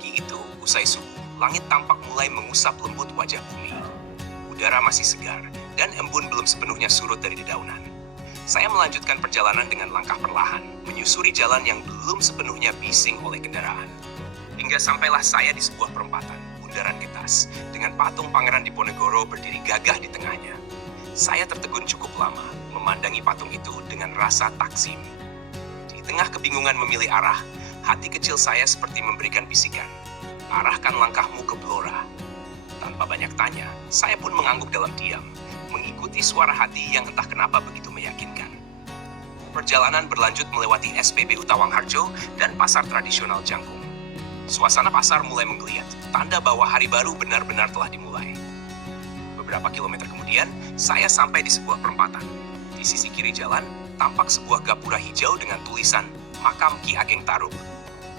Pagi itu, usai subuh, langit tampak mulai mengusap lembut wajah bumi. Udara masih segar, dan embun belum sepenuhnya surut dari dedaunan. Saya melanjutkan perjalanan dengan langkah perlahan, menyusuri jalan yang belum sepenuhnya bising oleh kendaraan. Hingga sampailah saya di sebuah perempatan, bundaran Getas, dengan patung Pangeran Diponegoro berdiri gagah di tengahnya. Saya tertegun cukup lama, memandangi patung itu dengan rasa takzim. Di tengah kebingungan memilih arah, hati kecil saya seperti memberikan bisikan. Arahkan langkahmu ke Blora. Tanpa banyak tanya, saya pun mengangguk dalam diam, mengikuti suara hati yang entah kenapa begitu meyakinkan. Perjalanan berlanjut melewati SPB Utawang Harjo dan pasar tradisional Jangkung. Suasana pasar mulai menggeliat, tanda bahwa hari baru benar-benar telah dimulai. Beberapa kilometer kemudian, saya sampai di sebuah perempatan. Di sisi kiri jalan, tampak sebuah gapura hijau dengan tulisan Makam Ki Ageng Tarub.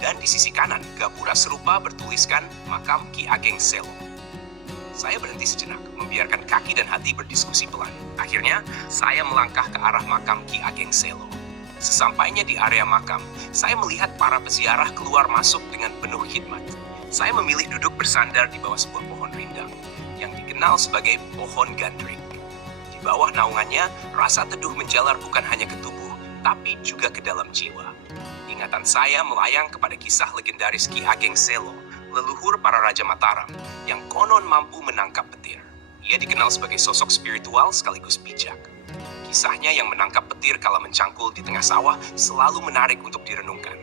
Dan di sisi kanan, gapura serupa bertuliskan Makam Ki Ageng Selo. Saya berhenti sejenak, membiarkan kaki dan hati berdiskusi pelan. Akhirnya, saya melangkah ke arah makam Ki Ageng Selo. Sesampainya di area makam, saya melihat para peziarah keluar masuk dengan penuh khidmat. Saya memilih duduk bersandar di bawah sebuah pohon rindang, yang dikenal sebagai pohon gandrik. Di bawah naungannya, rasa teduh menjalar bukan hanya ke tubuh, tapi juga ke dalam jiwa. Ingatan saya melayang kepada kisah legendaris Ki Ageng Selo, leluhur para Raja Mataram, yang konon mampu menangkap petir. Ia dikenal sebagai sosok spiritual sekaligus bijak. Kisahnya yang menangkap petir kala mencangkul di tengah sawah selalu menarik untuk direnungkan.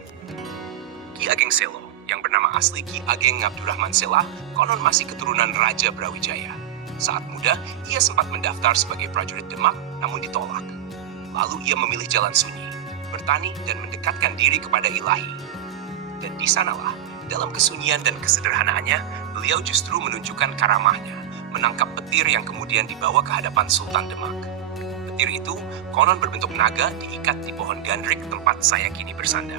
Ki Ageng Selo, yang bernama asli Ki Ageng Ngabdurrahman Selah, konon masih keturunan Raja Brawijaya. Saat muda, ia sempat mendaftar sebagai prajurit Demak, namun ditolak. Lalu ia memilih jalan sunyi, bertani dan mendekatkan diri kepada ilahi. Dan di sanalah, dalam kesunyian dan kesederhanaannya, beliau justru menunjukkan karamahnya, menangkap petir yang kemudian dibawa ke hadapan Sultan Demak. Petir itu konon berbentuk naga diikat di pohon gandrik tempat saya kini bersandar.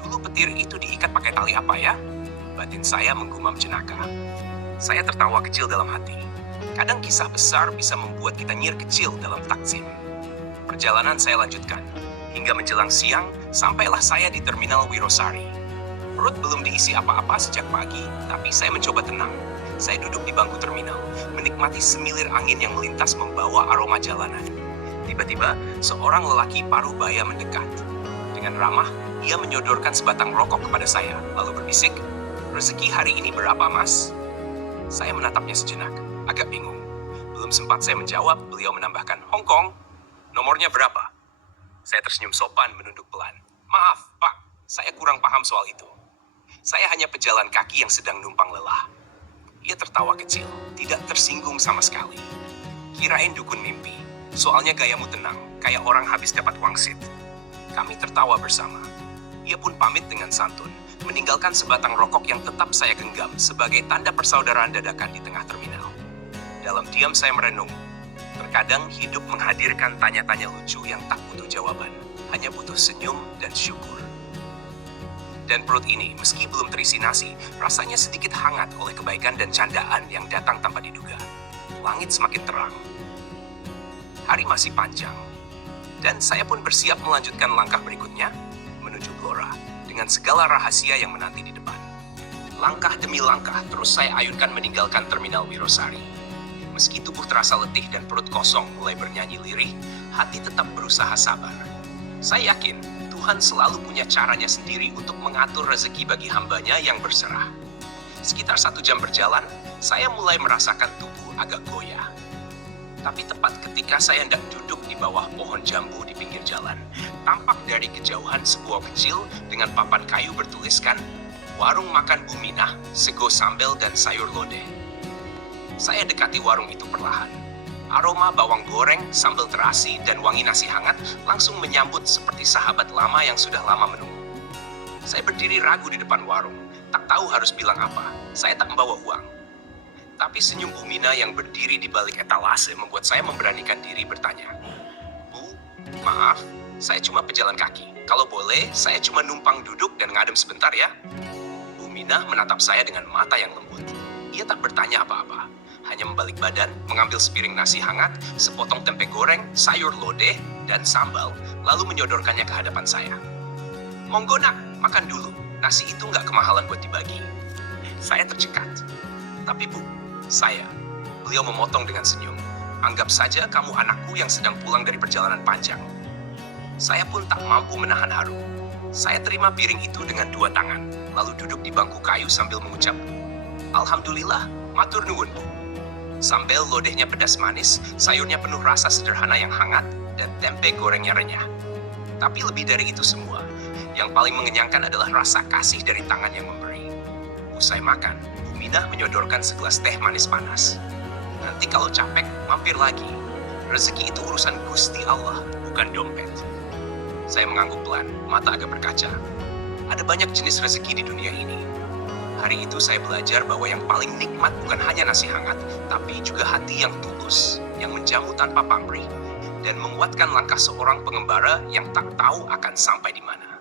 Dulu petir itu diikat pakai tali apa ya? Batin saya menggumam jenaka. Saya tertawa kecil dalam hati. Kadang kisah besar bisa membuat kita nyir kecil dalam takzim. Perjalanan saya lanjutkan. Hingga menjelang siang, sampailah saya di Terminal Wirosari. Perut belum diisi apa-apa sejak pagi, tapi saya mencoba tenang. Saya duduk di bangku terminal, menikmati semilir angin yang melintas membawa aroma jalanan. Tiba-tiba, seorang lelaki paruh baya mendekat. Dengan ramah, ia menyodorkan sebatang rokok kepada saya, lalu berbisik, "Rezeki hari ini berapa, Mas?" Saya menatapnya sejenak, agak bingung. Belum sempat saya menjawab, beliau menambahkan, "Hongkong, nomornya berapa?" Saya tersenyum sopan menunduk pelan. "Maaf, Pak, saya kurang paham soal itu. Saya hanya pejalan kaki yang sedang numpang lelah." Ia tertawa kecil, tidak tersinggung sama sekali. "Kirain dukun mimpi, soalnya gayamu tenang, kayak orang habis dapat wangsit." Kami tertawa bersama. Ia pun pamit dengan santun, meninggalkan sebatang rokok yang tetap saya genggam sebagai tanda persaudaraan dadakan di tengah terminal. Dalam diam saya merenung. Terkadang hidup menghadirkan tanya-tanya lucu yang tak butuh jawaban, hanya butuh senyum dan syukur. Dan perut ini, meski belum terisi nasi, rasanya sedikit hangat oleh kebaikan dan candaan yang datang tanpa diduga. Langit semakin terang. Hari masih panjang. Dan saya pun bersiap melanjutkan langkah berikutnya, menuju Blora, dengan segala rahasia yang menanti di depan. Langkah demi langkah, terus saya ayunkan meninggalkan Terminal Wirosari. Meski tubuh terasa letih dan perut kosong mulai bernyanyi lirih, hati tetap berusaha sabar. Saya yakin Tuhan selalu punya caranya sendiri untuk mengatur rezeki bagi hambanya yang berserah. Sekitar 1 jam berjalan, saya mulai merasakan tubuh agak goyah. Tapi tepat ketika saya hendak duduk di bawah pohon jambu di pinggir jalan, tampak dari kejauhan sebuah kecil dengan papan kayu bertuliskan, "Warung makan Bu Minah, sego sambal dan sayur lodeh." Saya dekati warung itu perlahan. Aroma bawang goreng, sambal terasi, dan wangi nasi hangat langsung menyambut seperti sahabat lama yang sudah lama menunggu. Saya berdiri ragu di depan warung, tak tahu harus bilang apa. Saya tak membawa uang. Tapi senyum Bu Mina yang berdiri di balik etalase membuat saya memberanikan diri bertanya, "Bu, maaf, saya cuma pejalan kaki. Kalau boleh, saya cuma numpang duduk dan ngadem sebentar ya." Bu Mina menatap saya dengan mata yang lembut. Ia tak bertanya apa-apa. Hanya membalik badan, mengambil sepiring nasi hangat, sepotong tempe goreng, sayur lodeh, dan sambal, lalu menyodorkannya ke hadapan saya. "Monggo nak, makan dulu. Nasi itu nggak kemahalan buat dibagi. Saya tercekat. Tapi Bu, saya. Beliau memotong dengan senyum. Anggap saja kamu anakku yang sedang pulang dari perjalanan panjang. Saya pun tak mampu menahan haru. Saya terima piring itu dengan dua tangan, lalu duduk di bangku kayu sambil mengucap, Alhamdulillah, matur nuwun Bu. Sambal lodehnya pedas manis, sayurnya penuh rasa sederhana yang hangat, dan tempe gorengnya renyah. Tapi lebih dari itu semua, yang paling mengenyangkan adalah rasa kasih dari tangan yang memberi. Usai makan, Bu Minah menyodorkan segelas teh manis panas. Nanti kalau capek, mampir lagi. Rezeki itu urusan Gusti Allah, bukan dompet. Saya mengangguk pelan, mata agak berkaca. Ada banyak jenis rezeki di dunia ini. Hari itu saya belajar bahwa yang paling nikmat bukan hanya nasi hangat, tapi juga hati yang tulus, yang menjamu tanpa pamrih, dan menguatkan langkah seorang pengembara yang tak tahu akan sampai di mana.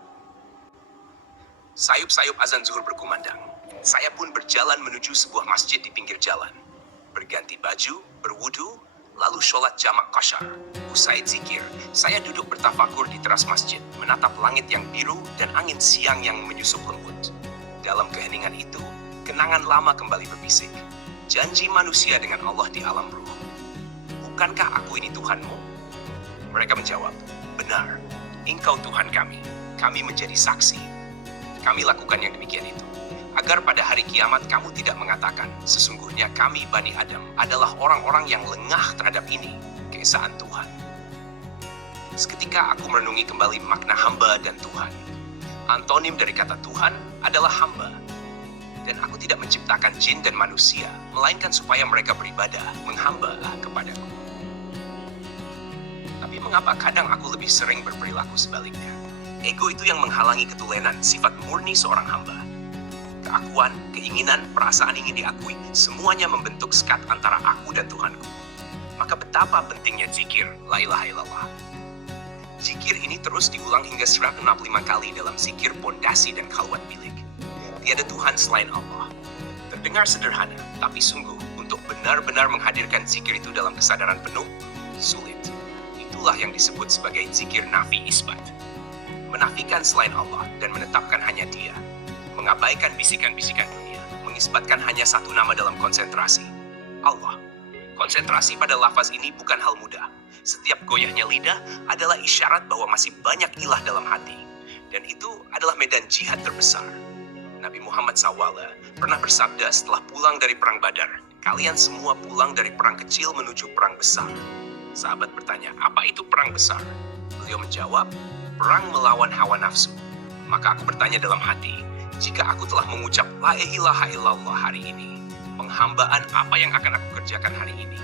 Sayup-sayup azan zuhur berkumandang. Saya pun berjalan menuju sebuah masjid di pinggir jalan. Berganti baju, berwudu, lalu sholat jamak qasyar. Usai zikir, saya duduk bertafakur di teras masjid, menatap langit yang biru dan angin siang yang menyusup lembut. Dalam keheningan itu, kenangan lama kembali berbisik. Janji manusia dengan Allah di alam ruh. Bukankah aku ini Tuhanmu? Mereka menjawab, benar, Engkau Tuhan kami. Kami menjadi saksi. Kami lakukan yang demikian itu, agar pada hari kiamat kamu tidak mengatakan, sesungguhnya kami Bani Adam adalah orang-orang yang lengah terhadap ini, keesaan Tuhan. Seketika aku merenungi kembali makna hamba dan Tuhan. Antonim dari kata Tuhan adalah hamba. Dan aku tidak menciptakan jin dan manusia, melainkan supaya mereka beribadah, menghamba kepadaku. Tapi mengapa kadang aku lebih sering berperilaku sebaliknya? Ego itu yang menghalangi ketulenan, sifat murni seorang hamba. Keakuan, keinginan, perasaan ingin diakui, semuanya membentuk sekat antara aku dan Tuhanku. Maka betapa pentingnya zikir, la ilaha illallah. Zikir ini terus diulang hingga 165 kali dalam zikir pondasi dan khalwat bilik. Tiada Tuhan selain Allah. Terdengar sederhana, tapi sungguh, untuk benar-benar menghadirkan zikir itu dalam kesadaran penuh, sulit. Itulah yang disebut sebagai zikir nafi isbat. Menafikan selain Allah dan menetapkan hanya Dia. Mengabaikan bisikan-bisikan dunia, mengisbatkan hanya satu nama dalam konsentrasi, Allah. Konsentrasi pada lafaz ini bukan hal mudah. Setiap goyahnya lidah adalah isyarat bahwa masih banyak ilah dalam hati. Dan itu adalah medan jihad terbesar. Nabi Muhammad SAW pernah bersabda setelah pulang dari perang Badar, kalian semua pulang dari perang kecil menuju perang besar. Sahabat bertanya, apa itu perang besar? Beliau menjawab, perang melawan hawa nafsu. Maka aku bertanya dalam hati, jika aku telah mengucap la ilaha illallah hari ini, penghambaan apa yang akan aku kerjakan hari ini?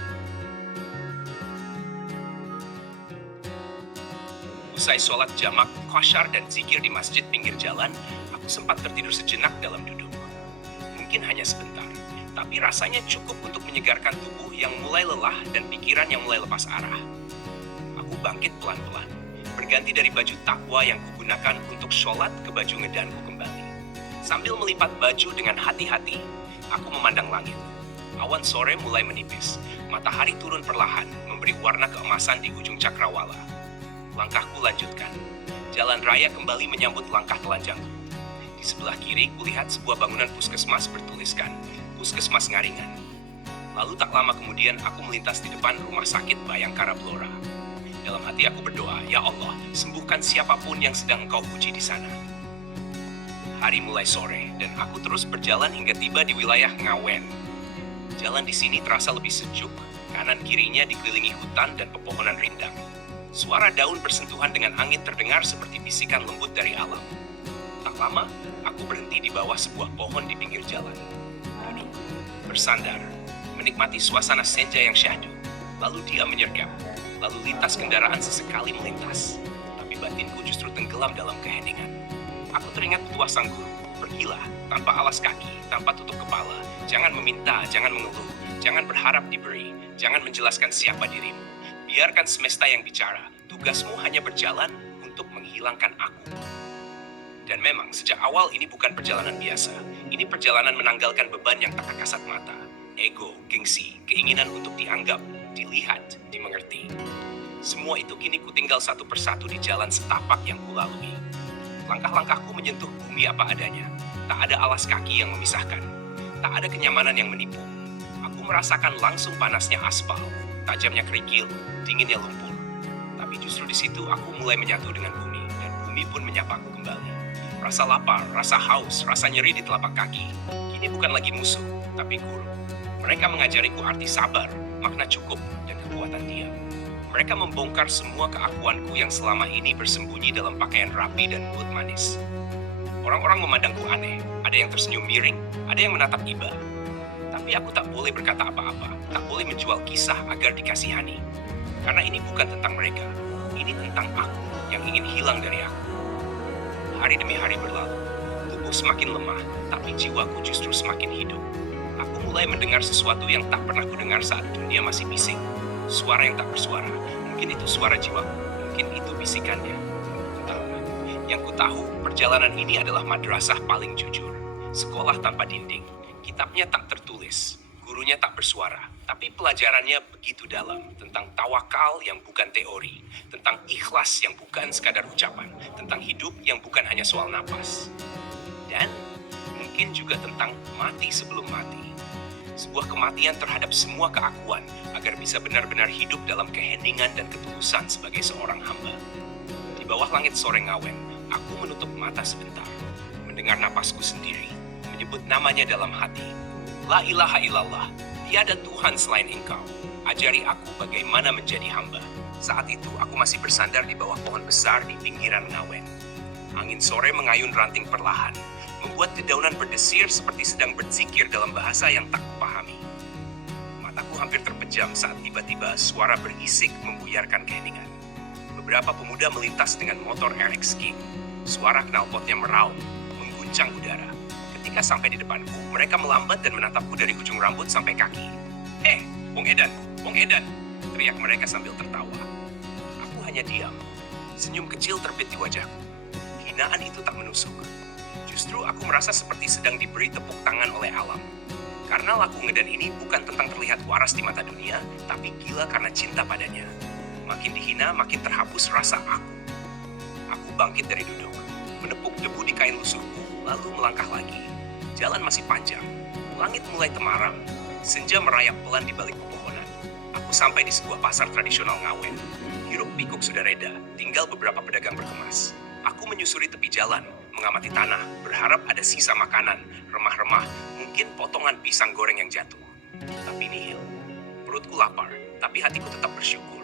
Usai sholat jamak, qasyar dan zikir di masjid pinggir jalan, aku sempat tertidur sejenak dalam duduk. Mungkin hanya sebentar, tapi rasanya cukup untuk menyegarkan tubuh yang mulai lelah dan pikiran yang mulai lepas arah. Aku bangkit pelan-pelan, berganti dari baju takwa yang kugunakan untuk sholat ke baju ngedanku kembali. Sambil melipat baju dengan hati-hati, aku memandang langit. Awan sore mulai menipis, matahari turun perlahan, memberi warna keemasan di ujung cakrawala. Langkahku lanjutkan. Jalan raya kembali menyambut langkah telanjangku. Di sebelah kiri, kulihat sebuah bangunan puskesmas bertuliskan, Puskesmas Ngaringan. Lalu tak lama kemudian, aku melintas di depan rumah sakit Bayangkara Blora. Dalam hati aku berdoa, Ya Allah, sembuhkan siapapun yang sedang Engkau puji di sana. Hari mulai sore, dan aku terus berjalan hingga tiba di wilayah Ngawen. Jalan di sini terasa lebih sejuk, kanan kirinya dikelilingi hutan dan pepohonan rindang. Suara daun bersentuhan dengan angin terdengar seperti bisikan lembut dari alam. Tak lama, aku berhenti di bawah sebuah pohon di pinggir jalan. Duduk, bersandar, menikmati suasana senja yang syahdu. Lalu dia menyergap, lalu lintas kendaraan sesekali melintas. Tapi batinku justru tenggelam dalam keheningan. Aku teringat petua sang guru, pergilah, tanpa alas kaki, tanpa tutup kepala. Jangan meminta, jangan mengeluh, jangan berharap diberi, jangan menjelaskan siapa dirimu. Biarkan semesta yang bicara, tugasmu hanya berjalan untuk menghilangkan aku. Dan memang sejak awal ini bukan perjalanan biasa. Ini perjalanan menanggalkan beban yang tak kasat mata. Ego, gengsi, keinginan untuk dianggap, dilihat, dimengerti. Semua itu kini kutinggal satu persatu di jalan setapak yang kulalui. Langkah-langkahku menyentuh bumi apa adanya. Tak ada alas kaki yang memisahkan. Tak ada kenyamanan yang menipu. Aku merasakan langsung panasnya aspal, tajamnya kerikil, dinginnya lumpur. Tapi justru di situ aku mulai menyatu dengan bumi, dan bumi pun menyapaku kembali. Rasa lapar, rasa haus, rasa nyeri di telapak kaki. Kini bukan lagi musuh, tapi guru. Mereka mengajariku arti sabar, makna cukup, dan kekuatan diam. Mereka membongkar semua keakuanku yang selama ini bersembunyi dalam pakaian rapi dan mulut manis. Orang-orang memandangku aneh, ada yang tersenyum miring, ada yang menatap iba. Tapi aku tak boleh berkata apa-apa, tak boleh menjual kisah agar dikasihani. Karena ini bukan tentang mereka, ini tentang aku yang ingin hilang dari aku. Hari demi hari berlalu, tubuh semakin lemah, tapi jiwaku justru semakin hidup. Aku mulai mendengar sesuatu yang tak pernah kudengar saat dunia masih bising. Suara yang tak bersuara, mungkin itu suara jiwaku, mungkin itu bisikannya. Entahlah. Yang ku tahu, perjalanan ini adalah madrasah paling jujur. Sekolah tanpa dinding, kitabnya tak tertulis, gurunya tak bersuara. Tapi pelajarannya begitu dalam, tentang tawakal yang bukan teori, tentang ikhlas yang bukan sekadar ucapan, tentang hidup yang bukan hanya soal napas. Dan mungkin juga tentang mati sebelum mati. Sebuah kematian terhadap semua keakuan agar bisa benar-benar hidup dalam keheningan dan ketulusan sebagai seorang hamba. Di bawah langit sore ngawen, aku menutup mata sebentar, mendengar napasku sendiri, menyebut namanya dalam hati. La ilaha illallah, tiada Tuhan selain Engkau. Ajari aku bagaimana menjadi hamba. Saat itu aku masih bersandar di bawah pohon besar di pinggiran ngawen. Angin sore mengayun ranting perlahan, membuat dedaunan berdesir seperti sedang berzikir dalam bahasa yang tak kupahami. Mataku hampir terpejam saat tiba-tiba suara berisik membuyarkan keheningan. Beberapa pemuda melintas dengan motor RX King. Suara knalpotnya meraung, mengguncang udara. Ketika sampai di depanku, mereka melambat dan menatapku dari ujung rambut sampai kaki. "Hei, Bung Edan, Bung Edan!" teriak mereka sambil tertawa. Aku hanya diam. Senyum kecil terbit di wajahku. Hinaan itu tak menusuk. Justru aku merasa seperti sedang diberi tepuk tangan oleh alam. Karena laku ngedan ini bukan tentang terlihat waras di mata dunia, tapi gila karena cinta padanya. Makin dihina, makin terhapus rasa aku. Aku bangkit dari duduk, menepuk debu di kain lusuhku, lalu melangkah lagi. Jalan masih panjang, langit mulai temaram, senja merayap pelan di balik pepohonan. Aku sampai di sebuah pasar tradisional Ngawen. Hiruk pikuk sudah reda, tinggal beberapa pedagang berkemas. Aku menyusuri tepi jalan, mengamati tanah, berharap ada sisa makanan, remah-remah, mungkin potongan pisang goreng yang jatuh. Tapi nihil. Perutku lapar, tapi hatiku tetap bersyukur.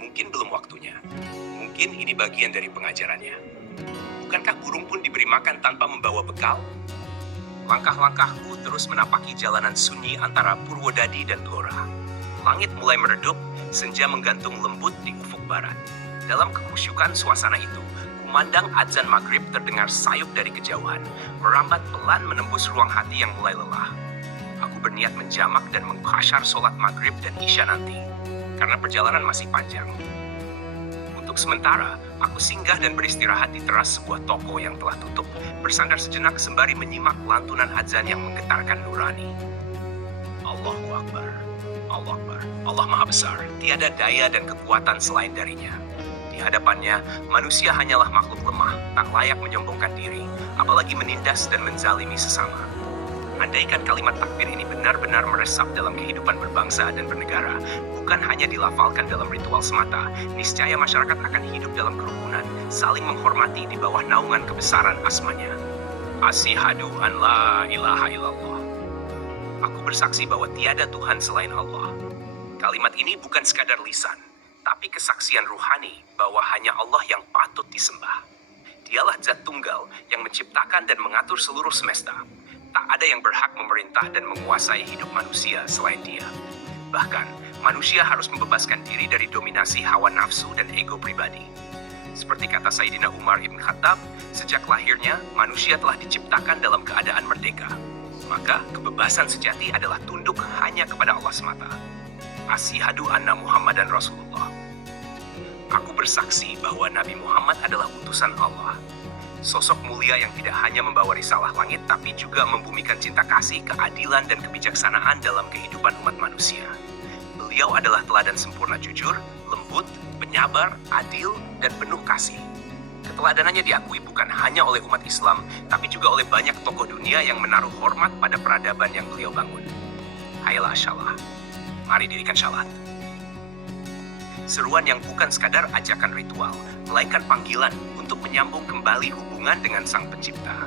Mungkin belum waktunya. Mungkin ini bagian dari pengajarannya. Bukankah burung pun diberi makan tanpa membawa bekal? Langkah-langkahku terus menapaki jalanan sunyi antara Purwodadi dan Blora. Langit mulai meredup, senja menggantung lembut di ufuk barat. Dalam kekhusyukan suasana itu, kumandang adzan maghrib terdengar sayup dari kejauhan, merambat pelan menembus ruang hati yang mulai lelah. Aku berniat menjamak dan menghasyar sholat maghrib dan isya nanti, karena perjalanan masih panjang. Untuk sementara, aku singgah dan beristirahat di teras sebuah toko yang telah tutup, bersandar sejenak sembari menyimak lantunan adzan yang menggetarkan nurani. Allahu Akbar, Allah Akbar, Allah Maha Besar, tiada daya dan kekuatan selain darinya. Di hadapannya, manusia hanyalah makhluk lemah, tak layak menyombongkan diri, apalagi menindas dan menzalimi sesama. Andaikan kalimat takbir ini benar-benar meresap dalam kehidupan berbangsa dan bernegara, bukan hanya dilafalkan dalam ritual semata, niscaya masyarakat akan hidup dalam kerukunan, saling menghormati di bawah naungan kebesaran asmanya. Asyhadu an la ilaha illallah. Aku bersaksi bahwa tiada Tuhan selain Allah. Kalimat ini bukan sekadar lisan, tapi kesaksian ruhani bahwa hanya Allah yang patut disembah. Dialah zat tunggal yang menciptakan dan mengatur seluruh semesta. Tak ada yang berhak memerintah dan menguasai hidup manusia selain Dia. Bahkan, manusia harus membebaskan diri dari dominasi hawa nafsu dan ego pribadi. Seperti kata Sayyidina Umar Ibn Khattab, sejak lahirnya, manusia telah diciptakan dalam keadaan merdeka. Maka, kebebasan sejati adalah tunduk hanya kepada Allah semata. Asyhadu anna Muhammadan Rasulullah. Aku bersaksi bahwa Nabi Muhammad adalah utusan Allah. Sosok mulia yang tidak hanya membawa risalah langit, tapi juga membumikan cinta kasih, keadilan, dan kebijaksanaan dalam kehidupan umat manusia. Beliau adalah teladan sempurna jujur, lembut, penyabar, adil, dan penuh kasih. Keteladanannya diakui bukan hanya oleh umat Islam, tapi juga oleh banyak tokoh dunia yang menaruh hormat pada peradaban yang beliau bangun. Ayolah shalah. Mari dirikan syalat. Seruan yang bukan sekadar ajakan ritual, melainkan panggilan untuk menyambung kembali hubungan dengan Sang Pencipta.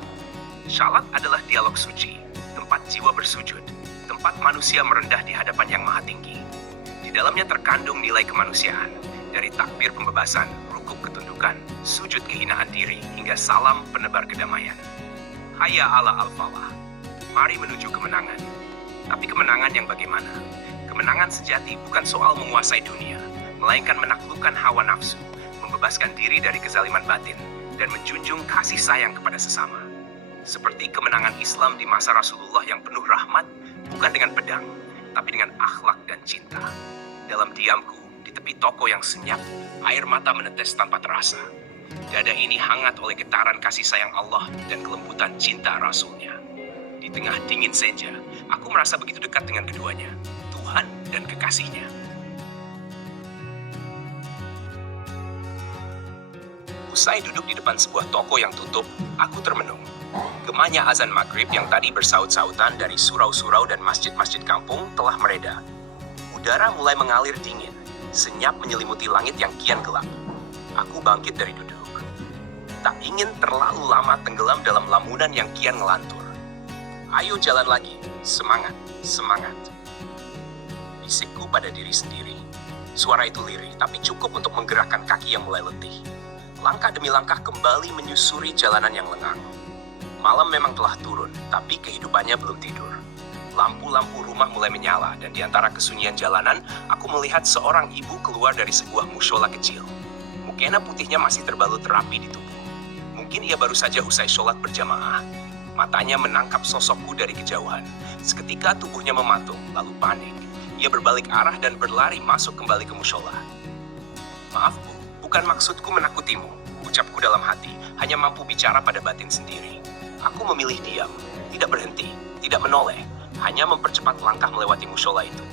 Syalat adalah dialog suci, tempat jiwa bersujud, tempat manusia merendah di hadapan Yang Maha Tinggi. Di dalamnya terkandung nilai kemanusiaan, dari takbir pembebasan, rukuk ketundukan, sujud kehinaan diri, hingga salam penebar kedamaian. Hayya ala al-falah. Mari menuju kemenangan. Tapi kemenangan yang bagaimana? Kemenangan sejati bukan soal menguasai dunia, melainkan menaklukkan hawa nafsu, membebaskan diri dari kezaliman batin, dan menjunjung kasih sayang kepada sesama. Seperti kemenangan Islam di masa Rasulullah yang penuh rahmat, bukan dengan pedang, tapi dengan akhlak dan cinta. Dalam diamku, di tepi toko yang senyap, air mata menetes tanpa terasa. Dada ini hangat oleh getaran kasih sayang Allah dan kelembutan cinta Rasulnya. Di tengah dingin senja, aku merasa begitu dekat dengan keduanya, Tuhan dan kekasihnya. Usai duduk di depan sebuah toko yang tutup, aku termenung. Gemanya azan maghrib yang tadi bersaut-sautan dari surau-surau dan masjid-masjid kampung telah mereda. Udara mulai mengalir dingin, senyap menyelimuti langit yang kian gelap. Aku bangkit dari duduk. Tak ingin terlalu lama tenggelam dalam lamunan yang kian ngelantur. Ayo jalan lagi, semangat, semangat. Bisikku pada diri sendiri. Suara itu lirih, tapi cukup untuk menggerakkan kaki yang mulai letih. Langkah demi langkah kembali menyusuri jalanan yang lengang. Malam memang telah turun, tapi kehidupannya belum tidur. Lampu-lampu rumah mulai menyala, dan di antara kesunyian jalanan, aku melihat seorang ibu keluar dari sebuah mushola kecil. Mukena putihnya masih terbalut rapi di tubuh. Mungkin ia baru saja usai sholat berjamaah. Matanya menangkap sosokku dari kejauhan. Seketika tubuhnya mematung, lalu panik. Ia berbalik arah dan berlari masuk kembali ke mushola. Maaf Bu, bukan maksudku menakutimu, ucapku dalam hati, hanya mampu bicara pada batin sendiri. Aku memilih diam, tidak berhenti, tidak menoleh, hanya mempercepat langkah melewati mushola itu.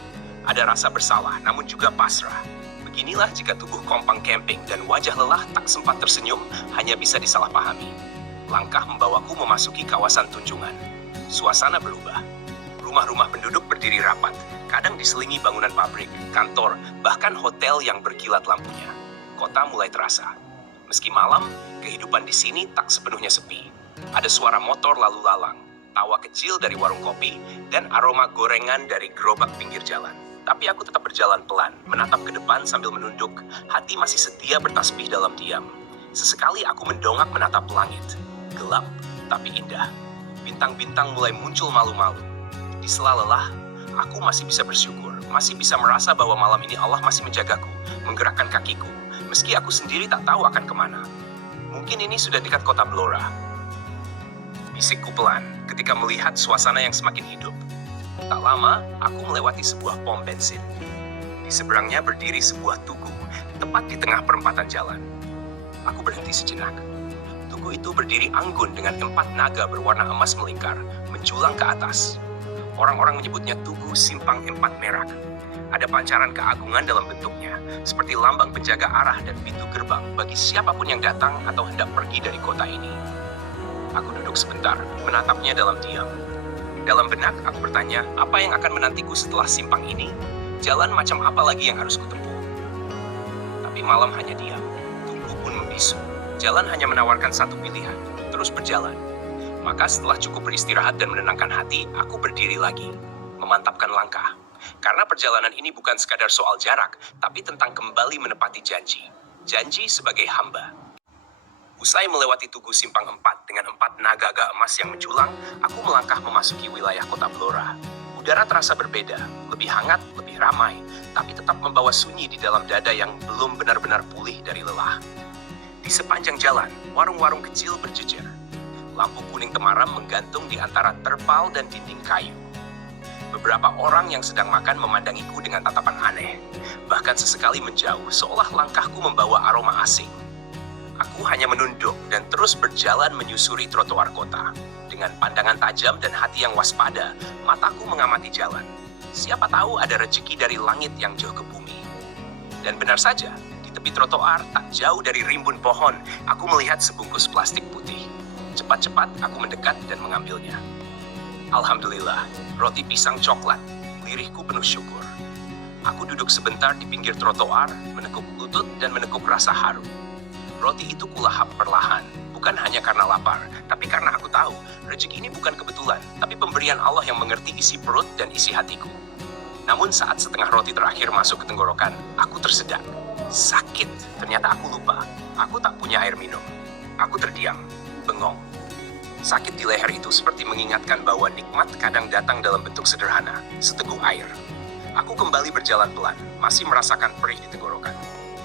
Ada rasa bersalah, namun juga pasrah. Beginilah jika tubuh kompang camping dan wajah lelah tak sempat tersenyum, hanya bisa disalahpahami. Langkah membawaku memasuki kawasan Tunjungan. Suasana berubah. Rumah-rumah penduduk berdiri rapat, kadang diselingi bangunan pabrik, kantor, bahkan hotel yang berkilat lampunya. Kota mulai terasa. Meski malam, kehidupan di sini tak sepenuhnya sepi. Ada suara motor lalu lalang, tawa kecil dari warung kopi, dan aroma gorengan dari gerobak pinggir jalan. Tapi aku tetap berjalan pelan, menatap ke depan sambil menunduk, hati masih setia bertasbih dalam diam. Sesekali aku mendongak menatap langit. Gelap, tapi indah. Bintang-bintang mulai muncul malu-malu. Di sela lelah, aku masih bisa bersyukur, masih bisa merasa bahwa malam ini Allah masih menjagaku, menggerakkan kakiku, meski aku sendiri tak tahu akan kemana. Mungkin ini sudah dekat kota Blora. Bisikku pelan ketika melihat suasana yang semakin hidup. Tak lama, aku melewati sebuah pom bensin. Di seberangnya berdiri sebuah tugu, tepat di tengah perempatan jalan. Aku berhenti sejenak. Tugu itu berdiri anggun dengan 4 naga berwarna emas melingkar, menjulang ke atas. Orang-orang menyebutnya Tugu Simpang 4 Merak. Ada pancaran keagungan dalam bentuknya, seperti lambang penjaga arah dan pintu gerbang bagi siapapun yang datang atau hendak pergi dari kota ini. Aku duduk sebentar, menatapnya dalam diam. Dalam benak, aku bertanya, apa yang akan menantiku setelah simpang ini? Jalan macam apa lagi yang harus kutempuh? Tapi malam hanya diam, tunggu pun membisu. Jalan hanya menawarkan satu pilihan, terus berjalan. Maka setelah cukup beristirahat dan menenangkan hati, aku berdiri lagi, memantapkan langkah. Karena perjalanan ini bukan sekadar soal jarak, tapi tentang kembali menepati janji. Janji sebagai hamba. Usai melewati Tugu Simpang 4 dengan 4 naga emas yang menjulang, aku melangkah memasuki wilayah kota Blora. Udara terasa berbeda, lebih hangat, lebih ramai, tapi tetap membawa sunyi di dalam dada yang belum benar-benar pulih dari lelah. Di sepanjang jalan, warung-warung kecil berjejer. Lampu kuning temaram menggantung di antara terpal dan dinding kayu. Beberapa orang yang sedang makan memandangiku dengan tatapan aneh. Bahkan sesekali menjauh, seolah langkahku membawa aroma asing. Aku hanya menunduk dan terus berjalan menyusuri trotoar kota. Dengan pandangan tajam dan hati yang waspada, mataku mengamati jalan. Siapa tahu ada rezeki dari langit yang jauh ke bumi. Dan benar saja, di tepi trotoar, tak jauh dari rimbun pohon, aku melihat sebungkus plastik putih. Cepat-cepat aku mendekat dan mengambilnya. Alhamdulillah, roti pisang coklat. Lirihku penuh syukur. Aku duduk sebentar di pinggir trotoar, menekuk lutut dan menekuk rasa haru. Roti itu kulahap perlahan, bukan hanya karena lapar, tapi karena aku tahu, rezeki ini bukan kebetulan, tapi pemberian Allah yang mengerti isi perut dan isi hatiku. Namun saat setengah roti terakhir masuk ke tenggorokan, aku tersedak. Sakit, ternyata aku lupa. Aku tak punya air minum. Aku terdiam, bengong. Sakit di leher itu seperti mengingatkan bahwa nikmat kadang datang dalam bentuk sederhana, seteguk air. Aku kembali berjalan pelan, masih merasakan perih di tenggorokan.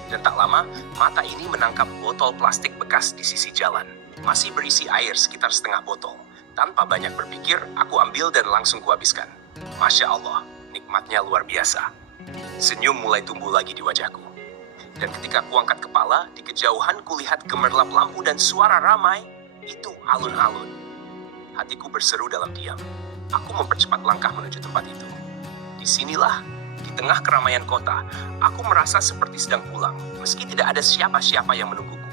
Dan tak lama, mata ini menangkap botol plastik bekas di sisi jalan. Masih berisi air sekitar setengah botol. Tanpa banyak berpikir, aku ambil dan langsung kuhabiskan. Masya Allah, nikmatnya luar biasa. Senyum mulai tumbuh lagi di wajahku. Dan ketika kuangkat kepala, di kejauhan kulihat gemerlap lampu dan suara ramai. Itu alun-alun. Hatiku berseru dalam diam. Aku mempercepat langkah menuju tempat itu. Disinilah, di tengah keramaian kota, aku merasa seperti sedang pulang, meski tidak ada siapa-siapa yang menungguku.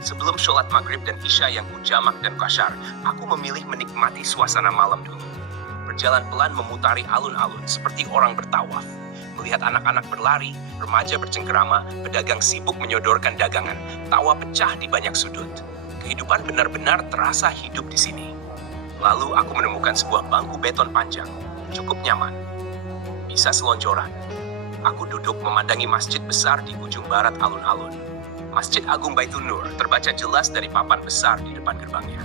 Sebelum sholat maghrib dan isya yang kujamak dan kasyar, aku memilih menikmati suasana malam dulu. Berjalan pelan memutari alun-alun seperti orang bertawaf. Melihat anak-anak berlari, remaja bercengkerama, pedagang sibuk menyodorkan dagangan, tawa pecah di banyak sudut. Kehidupan benar-benar terasa hidup di sini. Lalu aku menemukan sebuah bangku beton panjang, cukup nyaman. Bisa selonjoran. Aku duduk memandangi masjid besar di ujung barat alun-alun. Masjid Agung Baitul Nur terbaca jelas dari papan besar di depan gerbangnya.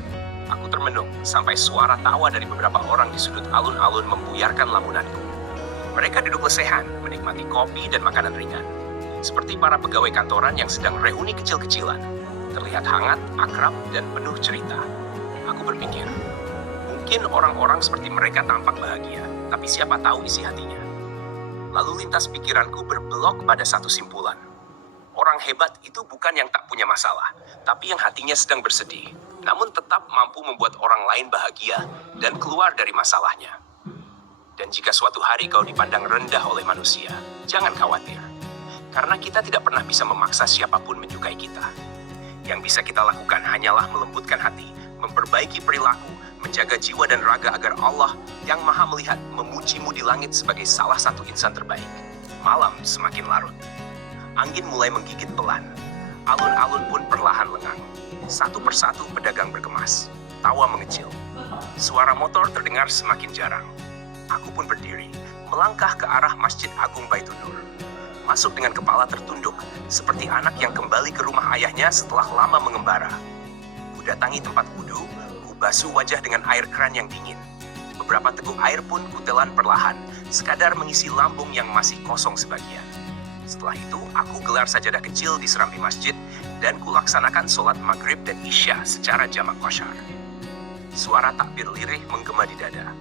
Aku termenung sampai suara tawa dari beberapa orang di sudut alun-alun membuyarkan lamunanku. Mereka duduk lesehan, menikmati kopi dan makanan ringan. Seperti para pegawai kantoran yang sedang reuni kecil-kecilan. Terlihat hangat, akrab, dan penuh cerita. Aku berpikir, mungkin orang-orang seperti mereka tampak bahagia, tapi siapa tahu isi hatinya. Lalu lintas pikiranku berbelok pada satu simpulan. Orang hebat itu bukan yang tak punya masalah, tapi yang hatinya sedang bersedih, namun tetap mampu membuat orang lain bahagia dan keluar dari masalahnya. Dan jika suatu hari kau dipandang rendah oleh manusia, jangan khawatir. Karena kita tidak pernah bisa memaksa siapapun menyukai kita. Yang bisa kita lakukan hanyalah melembutkan hati, memperbaiki perilaku, menjaga jiwa dan raga agar Allah yang maha melihat memujimu di langit sebagai salah satu insan terbaik. Malam semakin larut. Angin mulai menggigit pelan. Alun-alun pun perlahan lengang. Satu persatu pedagang berkemas. Tawa mengecil. Suara motor terdengar semakin jarang. Aku pun berdiri, melangkah ke arah Masjid Agung Baitul Nur. Masuk dengan kepala tertunduk, seperti anak yang kembali ke rumah ayahnya setelah lama mengembara. Ku datangi tempat wudhu, ku basuh wajah dengan air keran yang dingin. Beberapa teguk air pun kutelan perlahan, sekadar mengisi lambung yang masih kosong sebagian. Setelah itu, aku gelar sajadah kecil di serambi masjid dan kulaksanakan sholat maghrib dan isya secara jamak qasyar. Suara takbir lirih menggema di dada.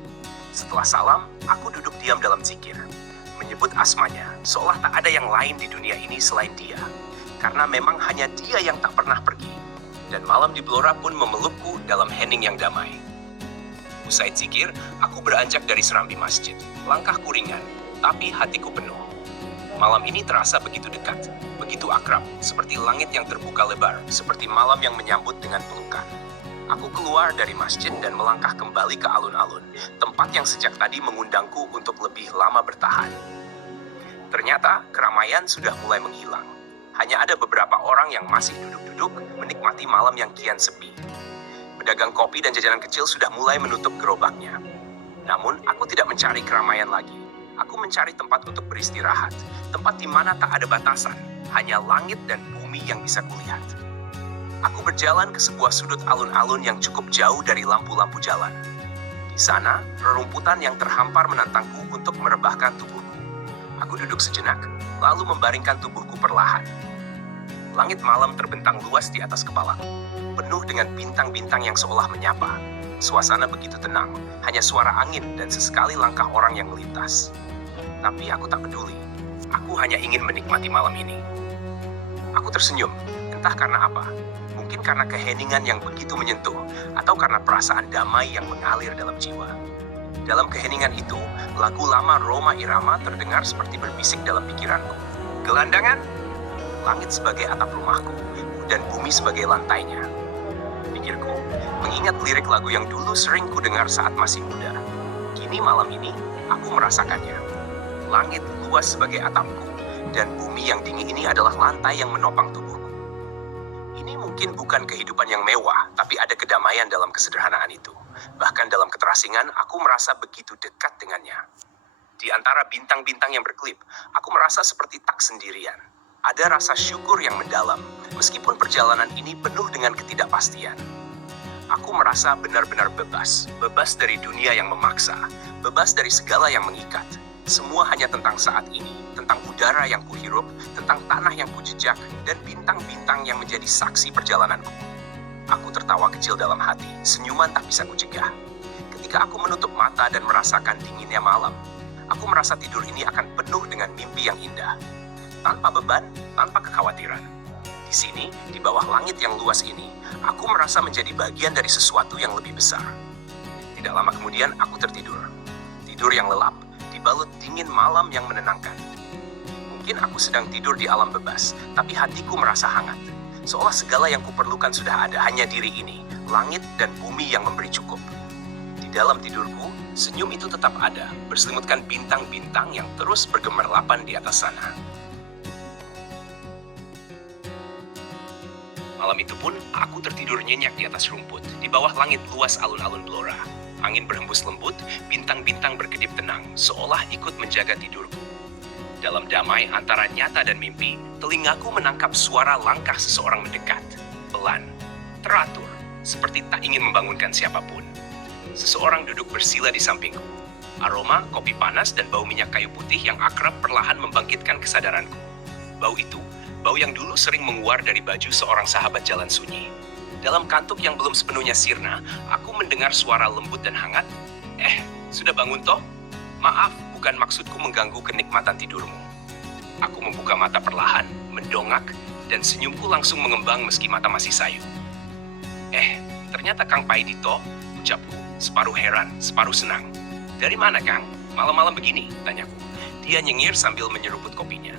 Setelah salam, aku duduk diam dalam zikir. Menyebut asmanya, seolah tak ada yang lain di dunia ini selain dia. Karena memang hanya dia yang tak pernah pergi. Dan malam di Blora pun memelukku dalam hening yang damai. Usai zikir, aku beranjak dari serambi masjid. Langkahku ringan, tapi hatiku penuh. Malam ini terasa begitu dekat, begitu akrab, seperti langit yang terbuka lebar, seperti malam yang menyambut dengan pelukan. Aku keluar dari masjid dan melangkah kembali ke alun-alun, tempat yang sejak tadi mengundangku untuk lebih lama bertahan. Ternyata keramaian sudah mulai menghilang. Hanya ada beberapa orang yang masih duduk-duduk menikmati malam yang kian sepi. Pedagang kopi dan jajanan kecil sudah mulai menutup gerobaknya. Namun aku tidak mencari keramaian lagi. Aku mencari tempat untuk beristirahat, tempat di mana tak ada batasan, hanya langit dan bumi yang bisa kulihat. Aku berjalan ke sebuah sudut alun-alun yang cukup jauh dari lampu-lampu jalan. Di sana, rerumputan yang terhampar menantangku untuk merebahkan tubuhku. Aku duduk sejenak, lalu membaringkan tubuhku perlahan. Langit malam terbentang luas di atas kepalaku, penuh dengan bintang-bintang yang seolah menyapa. Suasana begitu tenang, hanya suara angin dan sesekali langkah orang yang melintas. Tapi aku tak peduli. Aku hanya ingin menikmati malam ini. Aku tersenyum, entah karena apa. Mungkin karena keheningan yang begitu menyentuh, atau karena perasaan damai yang mengalir dalam jiwa. Dalam keheningan itu, lagu lama Roma Irama terdengar seperti berbisik dalam pikiranku. Gelandangan? langit sebagai atap rumahku, dan bumi sebagai lantainya. Pikirku, mengingat lirik lagu yang dulu sering ku dengar saat masih muda. Kini malam ini, aku merasakannya. Langit luas sebagai atapku, dan bumi yang dingin ini adalah lantai yang menopang tubuhku. Ini mungkin bukan kehidupan yang mewah, tapi ada kedamaian dalam kesederhanaan itu. Bahkan dalam keterasingan, aku merasa begitu dekat dengannya. Di antara bintang-bintang yang berkelip, aku merasa seperti tak sendirian. Ada rasa syukur yang mendalam, meskipun perjalanan ini penuh dengan ketidakpastian. Aku merasa benar-benar bebas dari dunia yang memaksa, bebas dari segala yang mengikat. Semua hanya tentang saat ini, tentang udara yang kuhirup, tentang tanah yang kujejak, dan bintang-bintang yang menjadi saksi perjalananku. Aku tertawa kecil dalam hati, senyuman tak bisa kucegah. Ketika aku menutup mata dan merasakan dinginnya malam, aku merasa tidur ini akan penuh dengan mimpi yang indah. Tanpa beban, tanpa kekhawatiran. Di sini, di bawah langit yang luas ini, aku merasa menjadi bagian dari sesuatu yang lebih besar. Tidak lama kemudian, aku tertidur. Tidur yang lelap, dibalut dingin malam yang menenangkan. Mungkin aku sedang tidur di alam bebas, tapi hatiku merasa hangat. Seolah segala yang kuperlukan sudah ada, hanya diri ini, langit dan bumi yang memberi cukup. Di dalam tidurku, senyum itu tetap ada, berselimutkan bintang-bintang yang terus bergemerlapan di atas sana. Malam itu pun, aku tertidur nyenyak di atas rumput, di bawah langit luas alun-alun Blora. Angin berhembus lembut, bintang-bintang berkedip tenang, seolah ikut menjaga tidurku. Dalam damai antara nyata dan mimpi, telingaku menangkap suara langkah seseorang mendekat. Pelan, teratur, seperti tak ingin membangunkan siapapun. Seseorang duduk bersila di sampingku. Aroma, kopi panas, dan bau minyak kayu putih yang akrab perlahan membangkitkan kesadaranku. Bau itu, bau yang dulu sering menguar dari baju seorang sahabat jalan sunyi. Dalam kantuk yang belum sepenuhnya sirna, aku mendengar suara lembut dan hangat. Sudah bangun toh? Maaf, bukan maksudku mengganggu kenikmatan tidurmu. Aku membuka mata perlahan, mendongak, dan senyumku langsung mengembang meski mata masih sayu. Ternyata Kang Paidi toh, ucapku, separuh heran, separuh senang. Dari mana Kang? Malam-malam begini, tanyaku. Dia nyengir sambil menyeruput kopinya.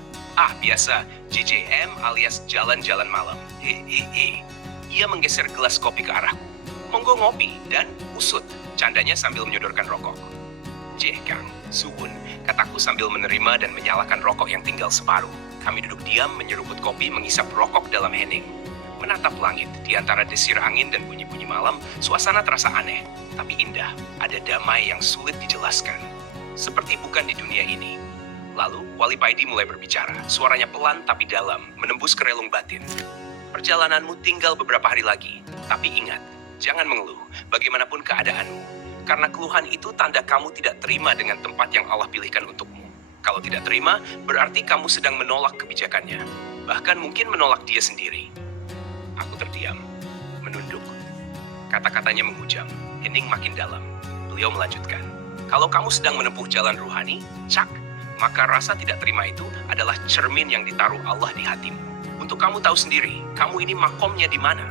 Biasa, JJM alias jalan-jalan malam. Ia menggeser gelas kopi ke arahku. Monggo ngopi dan usut, candanya sambil menyodorkan rokok. Kang, suwun, kataku sambil menerima dan menyalakan rokok yang tinggal separuh. Kami duduk diam menyeruput kopi mengisap rokok dalam hening. Menatap langit, di antara desir angin dan bunyi-bunyi malam, suasana terasa aneh, tapi indah. Ada damai yang sulit dijelaskan. Seperti bukan di dunia ini. Lalu, Wali Paidi mulai berbicara. Suaranya pelan tapi dalam, menembus ke relung batin. Perjalananmu tinggal beberapa hari lagi. Tapi ingat, jangan mengeluh, bagaimanapun keadaanmu. Karena keluhan itu tanda kamu tidak terima dengan tempat yang Allah pilihkan untukmu. Kalau tidak terima, berarti kamu sedang menolak kebijakannya. Bahkan mungkin menolak dia sendiri. Aku terdiam, menunduk. Kata-katanya menghujam, hening makin dalam. Beliau melanjutkan, kalau kamu sedang menempuh jalan ruhani, maka rasa tidak terima itu adalah cermin yang ditaruh Allah di hatimu. Untuk kamu tahu sendiri, kamu ini makomnya di mana.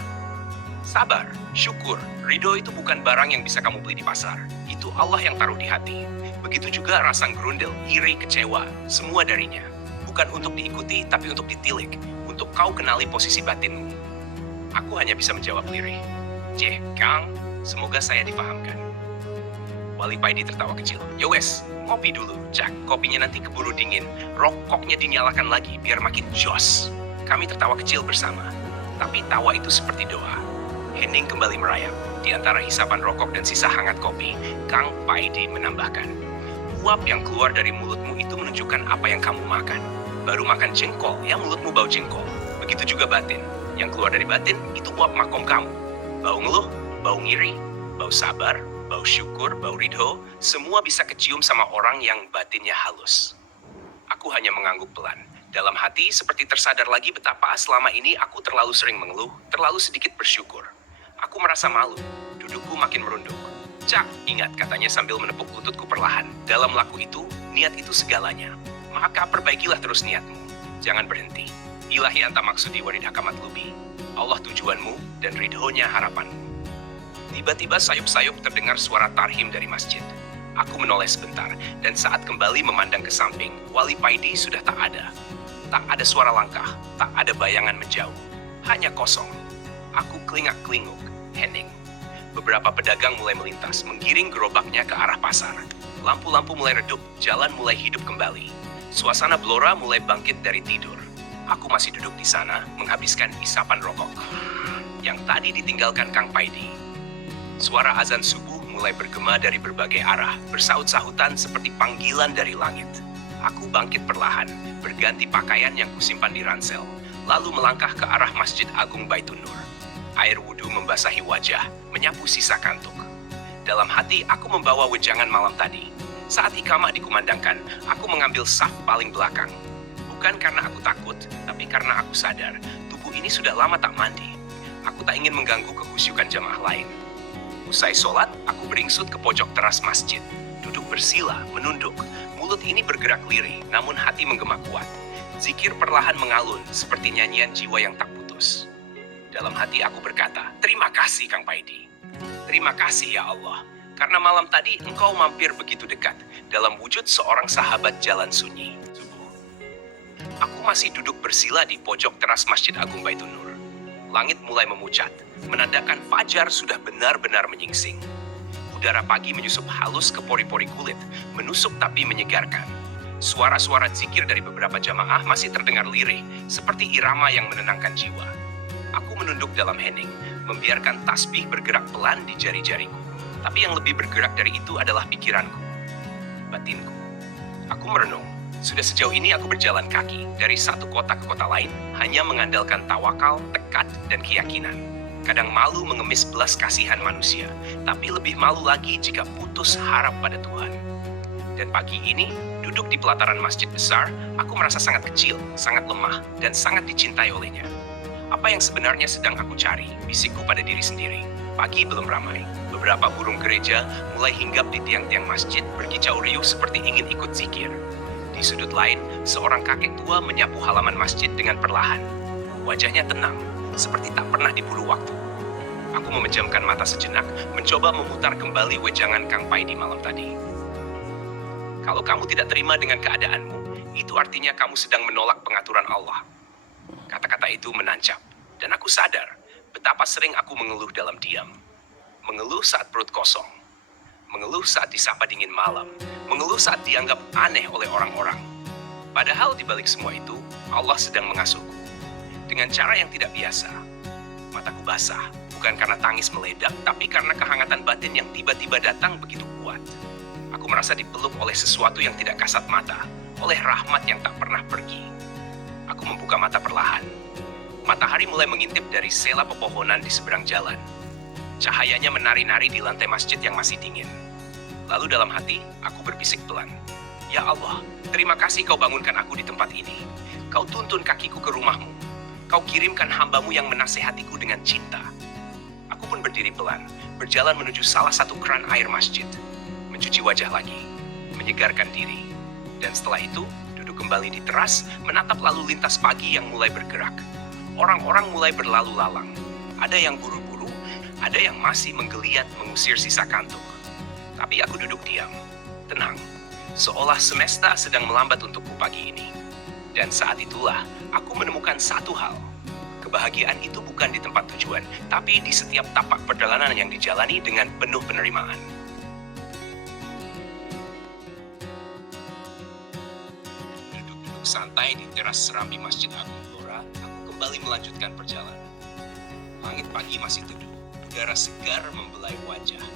Sabar, syukur, ridho itu bukan barang yang bisa kamu beli di pasar. Itu Allah yang taruh di hati. Begitu juga rasa gerundel, iri, kecewa, semua darinya. Bukan untuk diikuti, tapi untuk ditilik. Untuk kau kenali posisi batinmu. Aku hanya bisa menjawab lirih. Kang, semoga saya dipahamkan. Wali Paidi tertawa kecil. Yowes, ngopi dulu, Jack. Kopinya nanti keburu dingin. Rokoknya dinyalakan lagi, biar makin jos. Kami tertawa kecil bersama. Tapi tawa itu seperti doa. Hening kembali merayap. Di antara hisapan rokok dan sisa hangat kopi, Kang Paidi menambahkan. Uap yang keluar dari mulutmu itu menunjukkan apa yang kamu makan. Baru makan jengkol, ya mulutmu bau jengkol. Begitu juga batin. Yang keluar dari batin, itu uap makom kamu. Bau ngeluh, bau ngiri, bau sabar, bau syukur, bau ridho, semua bisa kecium sama orang yang batinnya halus. Aku hanya mengangguk pelan. Dalam hati seperti tersadar lagi betapa selama ini aku terlalu sering mengeluh, terlalu sedikit bersyukur. Aku merasa malu, dudukku makin merunduk. Ingat katanya sambil menepuk lututku perlahan. Dalam laku itu, niat itu segalanya. Maka perbaikilah terus niatmu. Jangan berhenti. Ilahi anta maksudi waridha kamatlubi. Allah tujuanmu dan ridhonya harapanmu. Tiba-tiba sayup-sayup terdengar suara tarhim dari masjid. Aku menoleh sebentar, dan saat kembali memandang ke samping, Wali Paidi sudah tak ada. Tak ada suara langkah, tak ada bayangan menjauh. Hanya kosong. Aku kelingak-kelinguk, hening. Beberapa pedagang mulai melintas, menggiring gerobaknya ke arah pasar. Lampu-lampu mulai redup, jalan mulai hidup kembali. Suasana Blora mulai bangkit dari tidur. Aku masih duduk di sana, menghabiskan isapan rokok yang tadi ditinggalkan Kang Paidi. Suara azan subuh mulai bergema dari berbagai arah, bersaut-sahutan seperti panggilan dari langit. Aku bangkit perlahan, berganti pakaian yang kusimpan di ransel, lalu melangkah ke arah Masjid Agung Baitun Nur. Air wudhu membasahi wajah, menyapu sisa kantuk. Dalam hati, aku membawa wejangan malam tadi. Saat ikamah dikumandangkan, aku mengambil saf paling belakang. Bukan karena aku takut, tapi karena aku sadar, tubuh ini sudah lama tak mandi. Aku tak ingin mengganggu kekhusyukan jamaah lain. Usai sholat, aku beringsut ke pojok teras masjid. Duduk bersila, menunduk. Mulut ini bergerak lirih, namun hati menggema kuat. Zikir perlahan mengalun, seperti nyanyian jiwa yang tak putus. Dalam hati aku berkata, terima kasih Kang Paidi. Terima kasih ya Allah, karena malam tadi engkau mampir begitu dekat, dalam wujud seorang sahabat jalan sunyi. Subuh. Aku masih duduk bersila di pojok teras Masjid Agung Baitun Nur. Langit mulai memucat, menandakan fajar sudah benar-benar menyingsing. Udara pagi menyusup halus ke pori-pori kulit, menusuk tapi menyegarkan. Suara-suara zikir dari beberapa jamaah masih terdengar lirih, seperti irama yang menenangkan jiwa. Aku menunduk dalam hening, membiarkan tasbih bergerak pelan di jari-jariku. Tapi yang lebih bergerak dari itu adalah pikiranku, batinku. Aku merenung, sudah sejauh ini aku berjalan kaki dari satu kota ke kota lain, hanya mengandalkan tawakal, tekad, dan keyakinan. Kadang malu mengemis belas kasihan manusia, tapi lebih malu lagi jika putus harap pada Tuhan. Dan pagi ini, duduk di pelataran masjid besar, aku merasa sangat kecil, sangat lemah, dan sangat dicintai olehnya. Apa yang sebenarnya sedang aku cari, bisikku pada diri sendiri. Pagi belum ramai. Beberapa burung gereja mulai hinggap di tiang-tiang masjid, berkicau riuh seperti ingin ikut zikir. Di sudut lain, seorang kakek tua menyapu halaman masjid dengan perlahan. Wajahnya tenang, seperti tak pernah diburu waktu. Aku memejamkan mata sejenak, mencoba memutar kembali wejangan Kang Paidi malam tadi. Kalau kamu tidak terima dengan keadaanmu, itu artinya kamu sedang menolak pengaturan Allah. Kata-kata itu menancap, dan aku sadar betapa sering aku mengeluh dalam diam. Mengeluh saat perut kosong, mengeluh saat disapa dingin malam, mengeluh saat dianggap aneh oleh orang-orang. Padahal di balik semua itu, Allah sedang mengasuhku. Dengan cara yang tidak biasa. Mataku basah, bukan karena tangis meledak, tapi karena kehangatan batin yang tiba-tiba datang begitu kuat. Aku merasa dipeluk oleh sesuatu yang tidak kasat mata, oleh rahmat yang tak pernah pergi. Aku membuka mata perlahan. Matahari mulai mengintip dari sela pepohonan di seberang jalan. Cahayanya menari-nari di lantai masjid yang masih dingin. Lalu dalam hati, aku berbisik pelan. Ya Allah, terima kasih kau bangunkan aku di tempat ini. Kau tuntun kakiku ke rumahmu. Kau kirimkan hambamu yang menasehatiku dengan cinta. Aku pun berdiri pelan, berjalan menuju salah satu keran air masjid. Mencuci wajah lagi, menyegarkan diri. Dan setelah itu, duduk kembali di teras, menatap lalu lintas pagi yang mulai bergerak. Orang-orang mulai berlalu lalang. Ada yang buru-buru, ada yang masih menggeliat mengusir sisa kantuk. Tapi aku duduk diam, tenang, seolah semesta sedang melambat untukku pagi ini. Dan saat itulah, aku menemukan satu hal. Kebahagiaan itu bukan di tempat tujuan, tapi di setiap tapak perjalanan yang dijalani dengan penuh penerimaan. Duduk-duduk santai di teras serambi Masjid Agung Blora, aku kembali melanjutkan perjalanan. Langit pagi masih teduh, udara segar membelai wajah.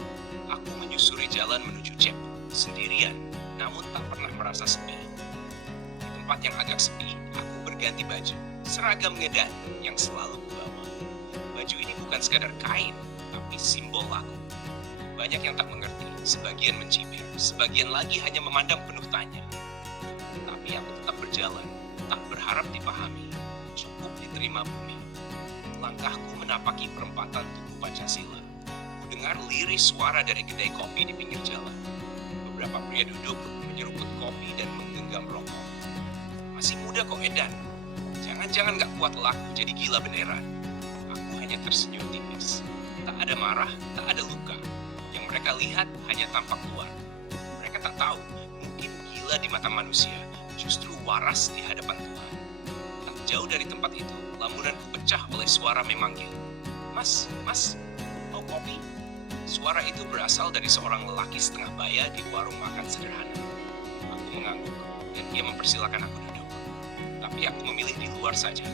Aku menyusuri jalan menuju Cep, sendirian, namun tak pernah merasa sepi. Di tempat yang agak sepi, aku berganti baju, seragam ngedan yang selalu kubawa. Baju ini bukan sekadar kain, tapi simbol aku. Banyak yang tak mengerti, sebagian mencibir, sebagian lagi hanya memandang penuh tanya. Tapi aku tetap berjalan, tak berharap dipahami, cukup diterima bumi. Langkahku menapaki perempatan Tugu Pancasila. Dengar lirih suara dari kedai kopi di pinggir jalan. Beberapa pria duduk, menyeruput kopi dan menggenggam rokok. Masih muda kok Edan. Jangan-jangan gak kuat laku jadi gila beneran. Aku hanya tersenyum tipis. Tak ada marah, tak ada luka. Yang mereka lihat hanya tampak luar. Mereka tak tahu, mungkin gila di mata manusia, justru waras di hadapan Tuhan. jauh dari tempat itu, lamunanku pecah oleh suara memanggil. Mas, mas, mau kopi? Suara itu berasal dari seorang lelaki setengah baya di warung makan sederhana. Aku mengangguk, dan dia mempersilakan aku duduk. Tapi aku memilih di luar saja.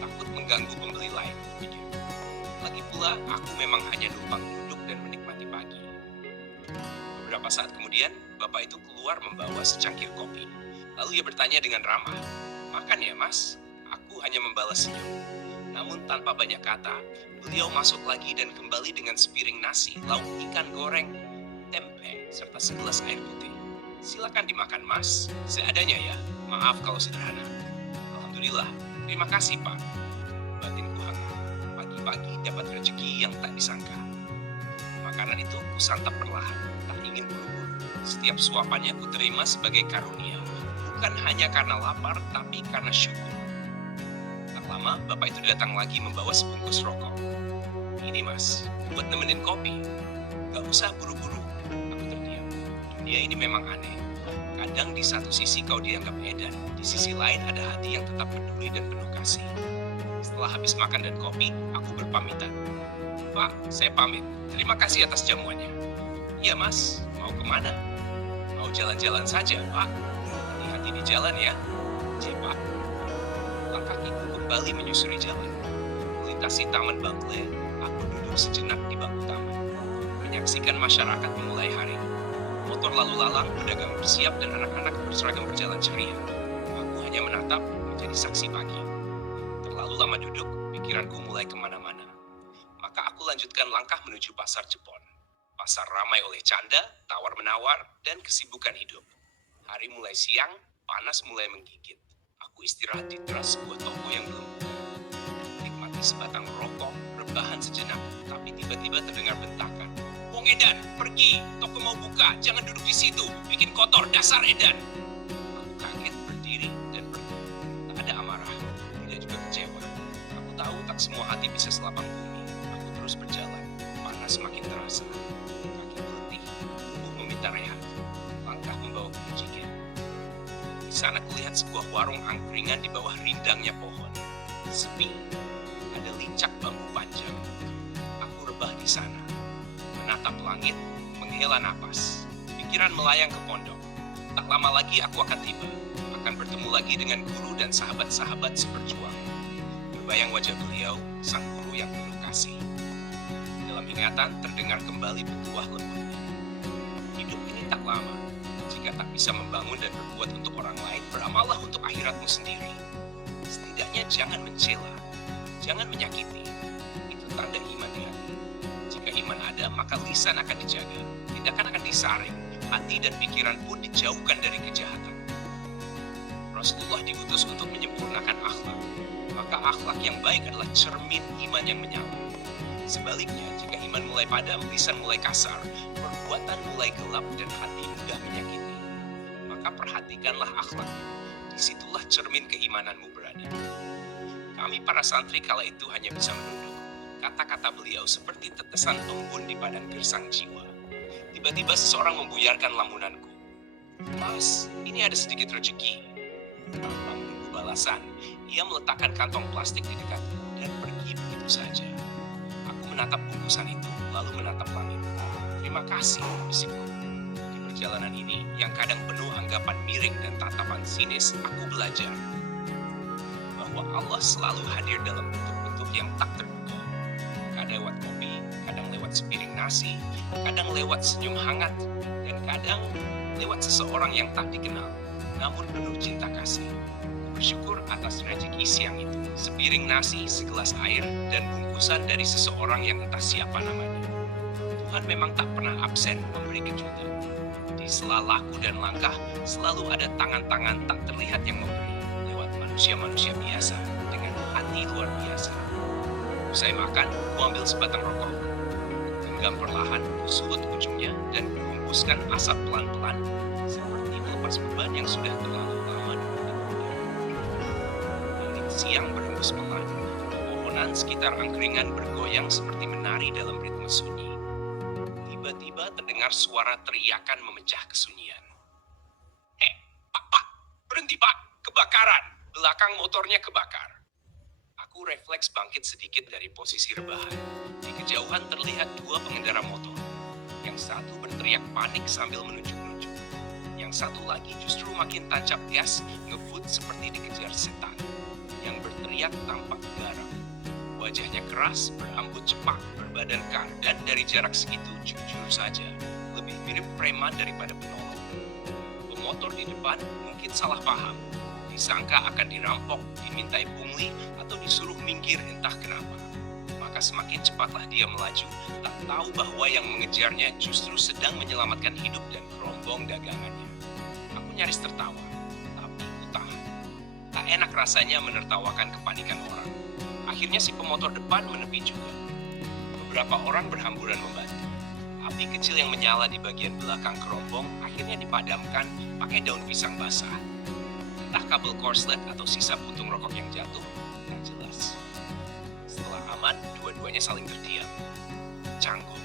Takut mengganggu pembeli lain, pikir. Lagi pula, aku memang hanya numpang duduk dan menikmati pagi. Beberapa saat kemudian, bapak itu keluar membawa secangkir kopi. Lalu ia bertanya dengan ramah, "Makan ya, Mas?" Aku hanya membalas senyum. Namun tanpa banyak kata, beliau masuk lagi dan kembali dengan sepiring nasi, lauk ikan goreng, tempe, serta segelas air putih. "Silakan dimakan, Mas. Seadanya ya. Maaf kalau sederhana." "Alhamdulillah. Terima kasih, Pak." Batinku hangat. Pagi-pagi dapat rezeki yang tak disangka. Makanan itu kusantap perlahan, tak ingin buru-buru. Setiap suapannya kuterima sebagai karunia, bukan hanya karena lapar, tapi karena syukur. Tak lama, bapak itu datang lagi membawa sebungkus rokok. "Ini, Mas, buat nemenin kopi." "Gak usah buru-buru." Aku terdiam. Dunia ini memang aneh. Kadang di satu sisi kau dianggap edan, di sisi lain ada hati yang tetap peduli dan penuh kasih. Setelah habis makan dan kopi, aku berpamitan. "Pak, saya pamit. Terima kasih atas jamuannya." "Iya, Mas. Mau kemana?" "Mau jalan-jalan saja, Pak." "Hati-hati di jalan ya." "Iya, Pak." Langkah kakiku kembali menyusuri jalan. Melintasi taman Bangle, aku duduk sejenak di bangku taman. Menyaksikan masyarakat memulai hari. Motor lalu lalang, pedagang bersiap, dan anak-anak berseragam berjalan ceria. Aku hanya menatap, menjadi saksi pagi. Terlalu lama duduk, pikiranku mulai kemana-mana. Maka aku lanjutkan langkah menuju pasar Jepon. Pasar ramai oleh canda, tawar-menawar, dan kesibukan hidup. Hari mulai siang, panas mulai menggigit. Aku istirahat di teras sebuah toko yang belum buka. Nikmati sebatang rokok, rebahan sejenak, tapi tiba-tiba terdengar bentakan. "Wong Edan, pergi! Toko mau buka, jangan duduk di situ, bikin kotor, dasar Edan!" Aku kaget, berdiri, dan pergi. Tak ada amarah, tidak juga kecewa. Aku tahu tak semua hati bisa selapang bumi. Aku terus berjalan, panas makin terasa. Kaki berletih, tubuh meminta rehat. Langkah membawaku ke Jigen. Di sana kulihat sebuah warung angkringan di bawah rindangnya pohon. Sepi, ada lincak bambu panjang. Aku rebah di sana, menatap langit, menghela napas. Pikiran melayang ke pondok. Tak lama lagi aku akan tiba, akan bertemu lagi dengan guru dan sahabat-sahabat seperjuang. Berbayang wajah beliau, sang guru yang penuh kasih. Dalam ingatan terdengar kembali petuah lembutnya. Hidup ini tak lama. Jika tak bisa membangun dan berbuat untuk orang lain, beramallah untuk akhiratmu sendiri. Setidaknya jangan mencela, jangan menyakiti. Itu tanda iman di hati. Jika iman ada, maka lisan akan dijaga, tindakan akan disaring, hati dan pikiran pun dijauhkan dari kejahatan. Rasulullah diutus untuk menyempurnakan akhlak. Maka akhlak yang baik adalah cermin iman yang menyala. Sebaliknya, jika iman mulai padam, lisan mulai kasar, perbuatan mulai gelap, dan hati mudah menyakiti. Maka perhatikanlah akhlak. Disitulah cermin keimananmu berada. Kami para santri kala itu hanya bisa menunduk. Kata-kata beliau seperti tetesan embun di padang gersang jiwa. Tiba-tiba seseorang membuyarkan lamunanku. "Mas, ini ada sedikit rezeki." Tanpa menunggu balasan, ia meletakkan kantong plastik di dekatku dan pergi begitu saja. Aku menatap bungkusan itu, lalu menatap langit. "Terima kasih," bisikku. Di perjalanan ini, yang kadang penuh anggapan miring dan tatapan sinis, aku belajar bahwa Allah selalu hadir dalam bentuk-bentuk yang tak terduga. Kadang lewat kopi, kadang lewat sepiring nasi, kadang lewat senyum hangat, dan kadang lewat seseorang yang tak dikenal, namun penuh cinta kasih. Bersyukur atas rezeki siang itu, sepiring nasi, segelas air, dan bungkusan dari seseorang yang entah siapa namanya. Tuhan memang tak pernah absen memberi kejutan. Di sela laku dan langkah, selalu ada tangan-tangan tak terlihat yang memberi, lewat manusia-manusia biasa, dengan hati luar biasa. Usai makan, ku ambil sebatang rokok. Genggam perlahan, ku sulut ujungnya, dan ku hembuskan asap pelan-pelan, seperti melepas beban yang sudah terlalu lama duduk. Langit siang berhembus pelan. Pohonan sekitar angkringan bergoyang seperti menari dalam ritme sunyi. Tiba-tiba terdengar suara teriakan memecah kesunyian. Pak, berhenti Pak, kebakaran!" Belakang motornya kebakar. Aku refleks bangkit sedikit dari posisi rebahan. Di kejauhan terlihat dua pengendara motor. Yang satu berteriak panik sambil menunjuk-nunjuk. Yang satu lagi justru makin tancap gas, ngebut seperti dikejar setan. Yang berteriak tampak garang. Wajahnya keras, berambut cepak, berbadan kar, dan dari jarak segitu jujur saja lebih mirip preman daripada penolong. Pemotor di depan mungkin salah paham. Disangka akan dirampok, dimintai pungli, atau disuruh minggir entah kenapa. Maka semakin cepatlah dia melaju, tak tahu bahwa yang mengejarnya justru sedang menyelamatkan hidup dan kerombong dagangannya. Aku nyaris tertawa, tapi ku tahan. Tak enak rasanya menertawakan kepanikan orang. Akhirnya si pemotor depan menepi juga. Beberapa orang berhamburan membantu. Api kecil yang menyala di bagian belakang kerombong akhirnya dipadamkan pakai daun pisang basah. Entah kabel korslet atau sisa puntung rokok yang jatuh, tak jelas. Setelah aman, dua-duanya saling terdiam. Canggung.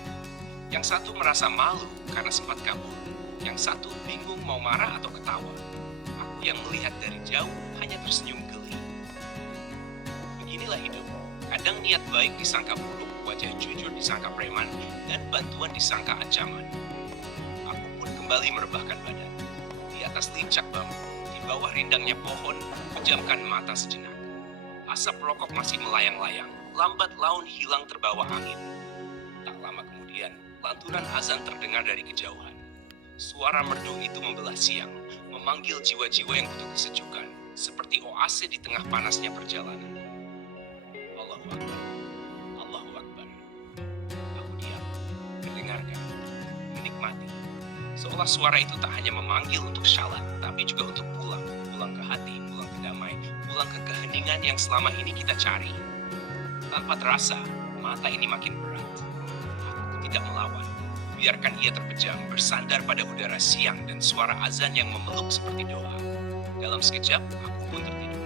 Yang satu merasa malu karena sempat kabur. Yang satu bingung mau marah atau ketawa. Aku yang melihat dari jauh hanya tersenyum geli. Beginilah hidup. Kadang niat baik disangka buruk, wajah jujur disangka preman, dan bantuan disangka ancaman. Aku pun kembali merebahkan badan. Di atas lincak bambu, di bawah rindangnya pohon, pejamkan mata sejenak. Asap rokok masih melayang-layang, lambat laun hilang terbawa angin. Tak lama kemudian, lantunan azan terdengar dari kejauhan. Suara merdu itu membelah siang, memanggil jiwa-jiwa yang butuh kesejukan, seperti oase di tengah panasnya perjalanan. Allahu Akbar. Allahu Akbar. Aku diam, mendengarkan, menikmati. Seolah suara itu tak hanya memanggil untuk syalat, tapi juga untuk pulang. Pulang ke hati, pulang ke damai, pulang ke keheningan yang selama ini kita cari. Tanpa terasa, mata ini makin berat. Aku tidak melawan. Biarkan ia terpejam, bersandar pada udara siang dan suara azan yang memeluk seperti doa. Dalam sekejap, aku pun tertidur.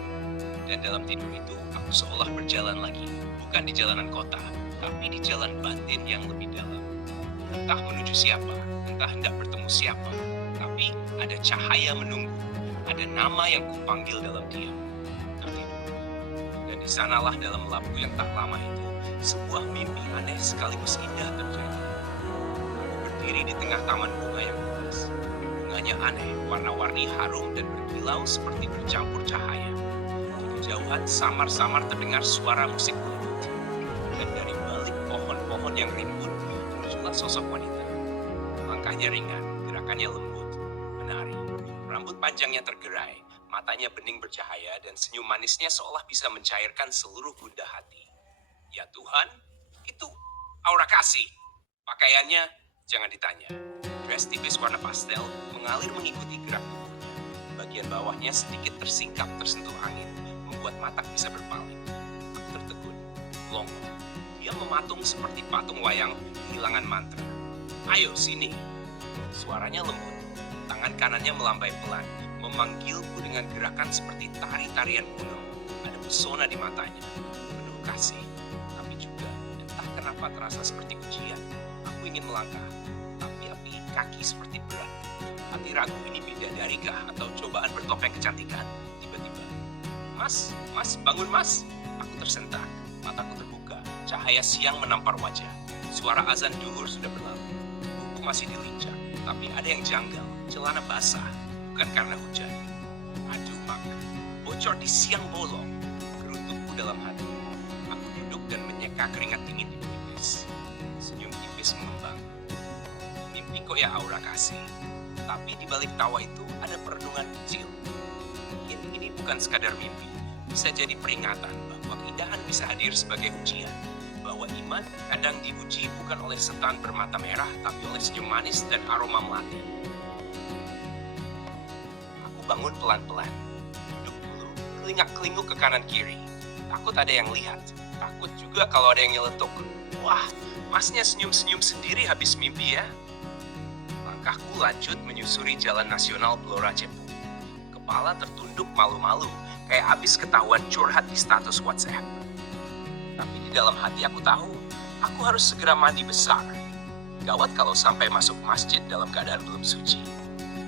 Dan dalam tidur itu, aku seolah berjalan lagi. Bukan di jalanan kota, tapi di jalan batin yang lebih dalam. Entah menuju siapa, entah hendak bertemu siapa. Tapi ada cahaya menunggu. Ada nama yang kupanggil dalam diam. Tertidur. Dan di sanalah dalam lampu yang tak lama itu, sebuah mimpi aneh sekaligus indah terjadi. Aku berdiri di tengah taman bunga yang luas. Bunganya aneh, warna-warni harum dan berkilau seperti bercampur cahaya. Di kejauhan samar-samar terdengar suara musik lembut. Dan dari balik pohon-pohon yang rimbun, muncullah sosok wanita. Langkahnya ringan, gerakannya lembut, menari. Rambut panjangnya tergerai, matanya bening bercahaya dan senyum manisnya seolah bisa mencairkan seluruh gundah hati. Ya Tuhan, itu aura kasih. Pakaiannya jangan ditanya. Dress tipis warna pastel mengalir mengikuti gerak tubuhnya. Bagian bawahnya sedikit tersingkap tersentuh angin, membuat mata bisa berpaling. Aku tertegun, melongo. Dia mematung seperti patung wayang kehilangan mantra. Ayo sini. Suaranya lembut. Tangan kanannya melambai pelan, memanggilku dengan gerakan seperti tari-tarian kuno. Ada pesona di matanya, penuh kasih. Tapi juga, entah kenapa terasa seperti ujian. Aku ingin melangkah, tapi kaki seperti berat. Hati ragu ini bidadarikah atau cobaan bertopeng kecantikan? Tiba-tiba, Mas, bangun mas. Aku tersentak, mataku terbuka. Cahaya siang menampar wajah. Suara azan duhur sudah berlalu. Buku masih dilincah, tapi ada yang janggal. Celana basah, bukan karena hujan. Aduh mak, bocor di siang bolong. Geruntukku dalam hati. Aku duduk dan menyeka keringat dingin di pipis. Senyum tipis mengembang. Mimpi kok ya aura kasih. Tapi di balik tawa itu ada perenungan kecil. Mungkin ini bukan sekadar mimpi. Bisa jadi peringatan bahwa keindahan bisa hadir sebagai ujian. Bahwa iman kadang diuji bukan oleh setan bermata merah, tapi oleh senyum manis dan aroma melati. Bangun pelan-pelan, duduk dulu, kelingak-kelinguk ke kanan kiri. Takut ada yang lihat, takut juga kalau ada yang nyeletuk. Wah, masnya senyum-senyum sendiri habis mimpi ya. Langkahku lanjut menyusuri jalan nasional Blora Cepu. Kepala tertunduk malu-malu, kayak habis ketahuan curhat di status WhatsApp. Tapi di dalam hati aku tahu, aku harus segera mandi besar. Gawat kalau sampai masuk masjid dalam keadaan belum suci.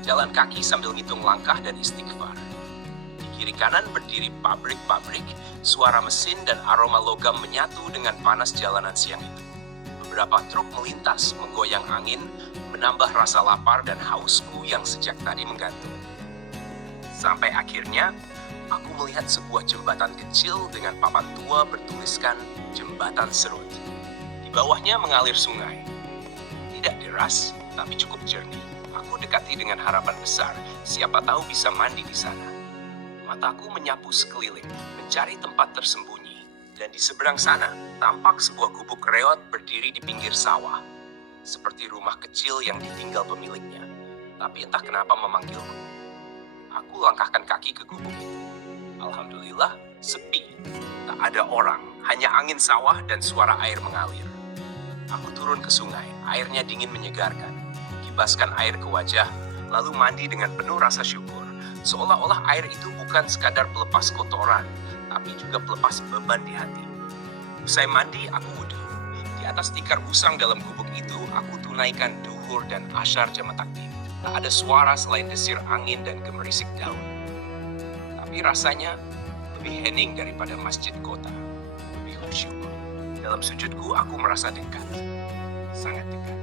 Jalan kaki sambil ngitung langkah dan istighfar. Di Kiri kanan berdiri pabrik-pabrik, suara mesin dan aroma logam menyatu dengan panas jalanan siang itu. Beberapa truk melintas, menggoyang angin, menambah rasa lapar dan hausku yang sejak tadi menggantung. Sampai akhirnya, aku melihat sebuah jembatan kecil dengan papan tua bertuliskan Jembatan Serut. Di bawahnya mengalir sungai. Tidak deras, tapi cukup jernih. Aku dekati dengan harapan besar, siapa tahu bisa mandi di sana. Mataku menyapu sekeliling, mencari tempat tersembunyi. Dan di seberang sana, tampak sebuah gubuk reot berdiri di pinggir sawah. Seperti rumah kecil yang ditinggal pemiliknya. Tapi entah kenapa memanggilku. Aku langkahkan kaki ke gubuk itu. Alhamdulillah, sepi. Tak ada orang, hanya angin sawah dan suara air mengalir. Aku turun ke sungai, airnya dingin menyegarkan. Kibaskan air ke wajah, lalu mandi dengan penuh rasa syukur. Seolah-olah air itu bukan sekadar pelepas kotoran, tapi juga pelepas beban di hati. Usai mandi, aku wudhu. Di atas tikar usang dalam gubuk itu, aku tunaikan duhur dan asyar jamaah takdim. Tak ada suara selain desir angin dan gemerisik daun. Tapi rasanya lebih hening daripada masjid kota. Lebih khusyuk. Dalam sujudku, aku merasa dekat. Sangat dekat.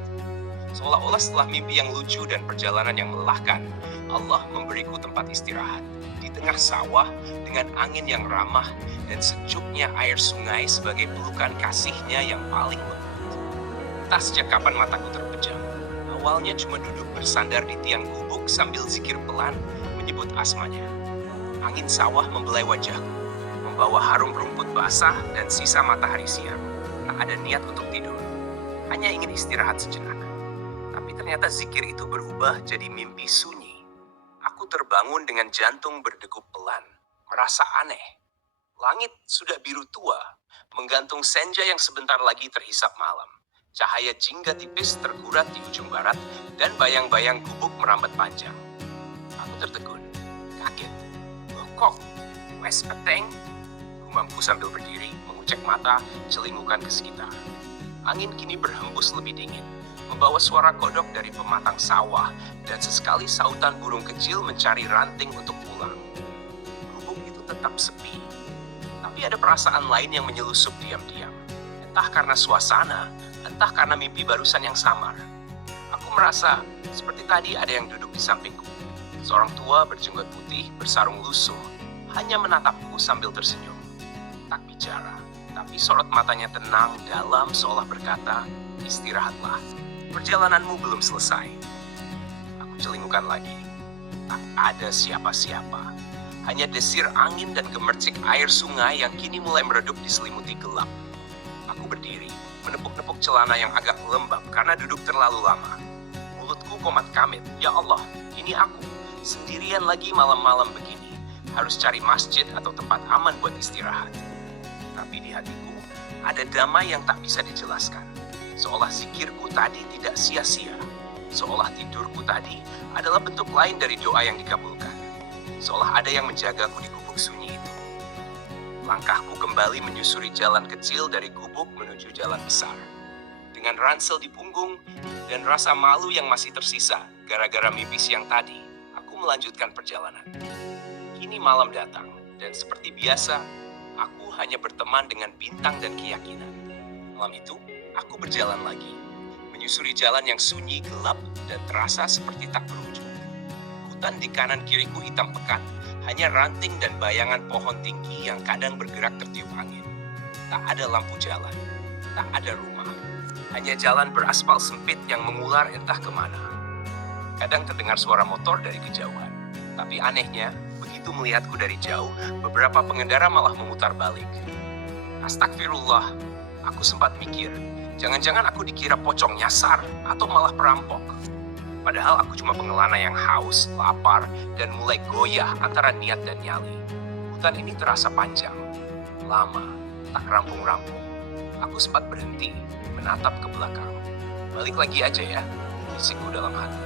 Seolah-olah setelah mimpi yang lucu dan perjalanan yang melelahkan, Allah memberiku tempat istirahat. Di tengah sawah, dengan angin yang ramah dan sejuknya air sungai sebagai pelukan kasihnya yang paling lembut. Entah sejak kapan mataku terpejam. Awalnya cuma duduk bersandar di tiang gubuk sambil zikir pelan menyebut asmanya. Angin sawah membelai wajahku, membawa harum rumput basah dan sisa matahari siang. Tak ada niat untuk tidur, hanya ingin istirahat sejenak. Tapi ternyata zikir itu berubah jadi mimpi sunyi. Aku terbangun dengan jantung berdegup pelan, merasa aneh. Langit sudah biru tua, menggantung senja yang sebentar lagi terhisap malam. Cahaya jingga tipis tergurat di ujung barat, dan bayang-bayang gubuk merambat panjang. Aku tertegun, kaget. Loh kok, wes peteng? Gumamku sambil berdiri, mengucek mata, celingukan ke sekitar. Angin kini berhembus lebih dingin, membawa suara kodok dari pematang sawah, dan sesekali sautan burung kecil mencari ranting untuk pulang. Gubuk itu tetap sepi, tapi ada perasaan lain yang menyelusup diam-diam. Entah karena suasana, entah karena mimpi barusan yang samar. Aku merasa seperti tadi ada yang duduk di sampingku. Seorang tua berjenggot putih, bersarung lusuh, hanya menatapku sambil tersenyum. Tak bicara, tapi sorot matanya tenang, dalam, seolah berkata, istirahatlah. Perjalananmu belum selesai. Aku celingukan lagi. Tak ada siapa-siapa. Hanya desir angin dan gemercik air sungai yang kini mulai meredup diselimuti gelap. Aku berdiri, menepuk-nepuk celana yang agak lembab karena duduk terlalu lama. Mulutku komat kamit, ya Allah, ini aku, sendirian lagi malam-malam begini. Harus cari masjid atau tempat aman buat istirahat. Tapi di hatiku, ada damai yang tak bisa dijelaskan. Seolah zikirku tadi tidak sia-sia. Seolah tidurku tadi adalah bentuk lain dari doa yang dikabulkan. Seolah ada yang menjagaku di gubuk sunyi itu. Langkahku kembali menyusuri jalan kecil dari gubuk menuju jalan besar. Dengan ransel di punggung dan rasa malu yang masih tersisa gara-gara mimpi siang tadi, aku melanjutkan perjalanan. Kini malam datang, dan seperti biasa, aku hanya berteman dengan bintang dan keyakinan. Malam itu, aku berjalan lagi, menyusuri jalan yang sunyi, gelap, dan terasa seperti tak berujung. Hutan di kanan kiriku hitam pekat, hanya ranting dan bayangan pohon tinggi yang kadang bergerak tertiup angin. Tak ada lampu jalan, tak ada rumah, hanya jalan beraspal sempit yang mengular entah kemana. Kadang terdengar suara motor dari kejauhan, tapi anehnya, begitu melihatku dari jauh, beberapa pengendara malah memutar balik. Astagfirullah, aku sempat mikir, jangan-jangan aku dikira pocong nyasar atau malah perampok. Padahal aku cuma pengelana yang haus, lapar, dan mulai goyah antara niat dan nyali. Hutan ini terasa panjang, lama, tak rampung-rampung. Aku sempat berhenti, menatap ke belakang. Balik lagi aja ya, bisikku dalam hati.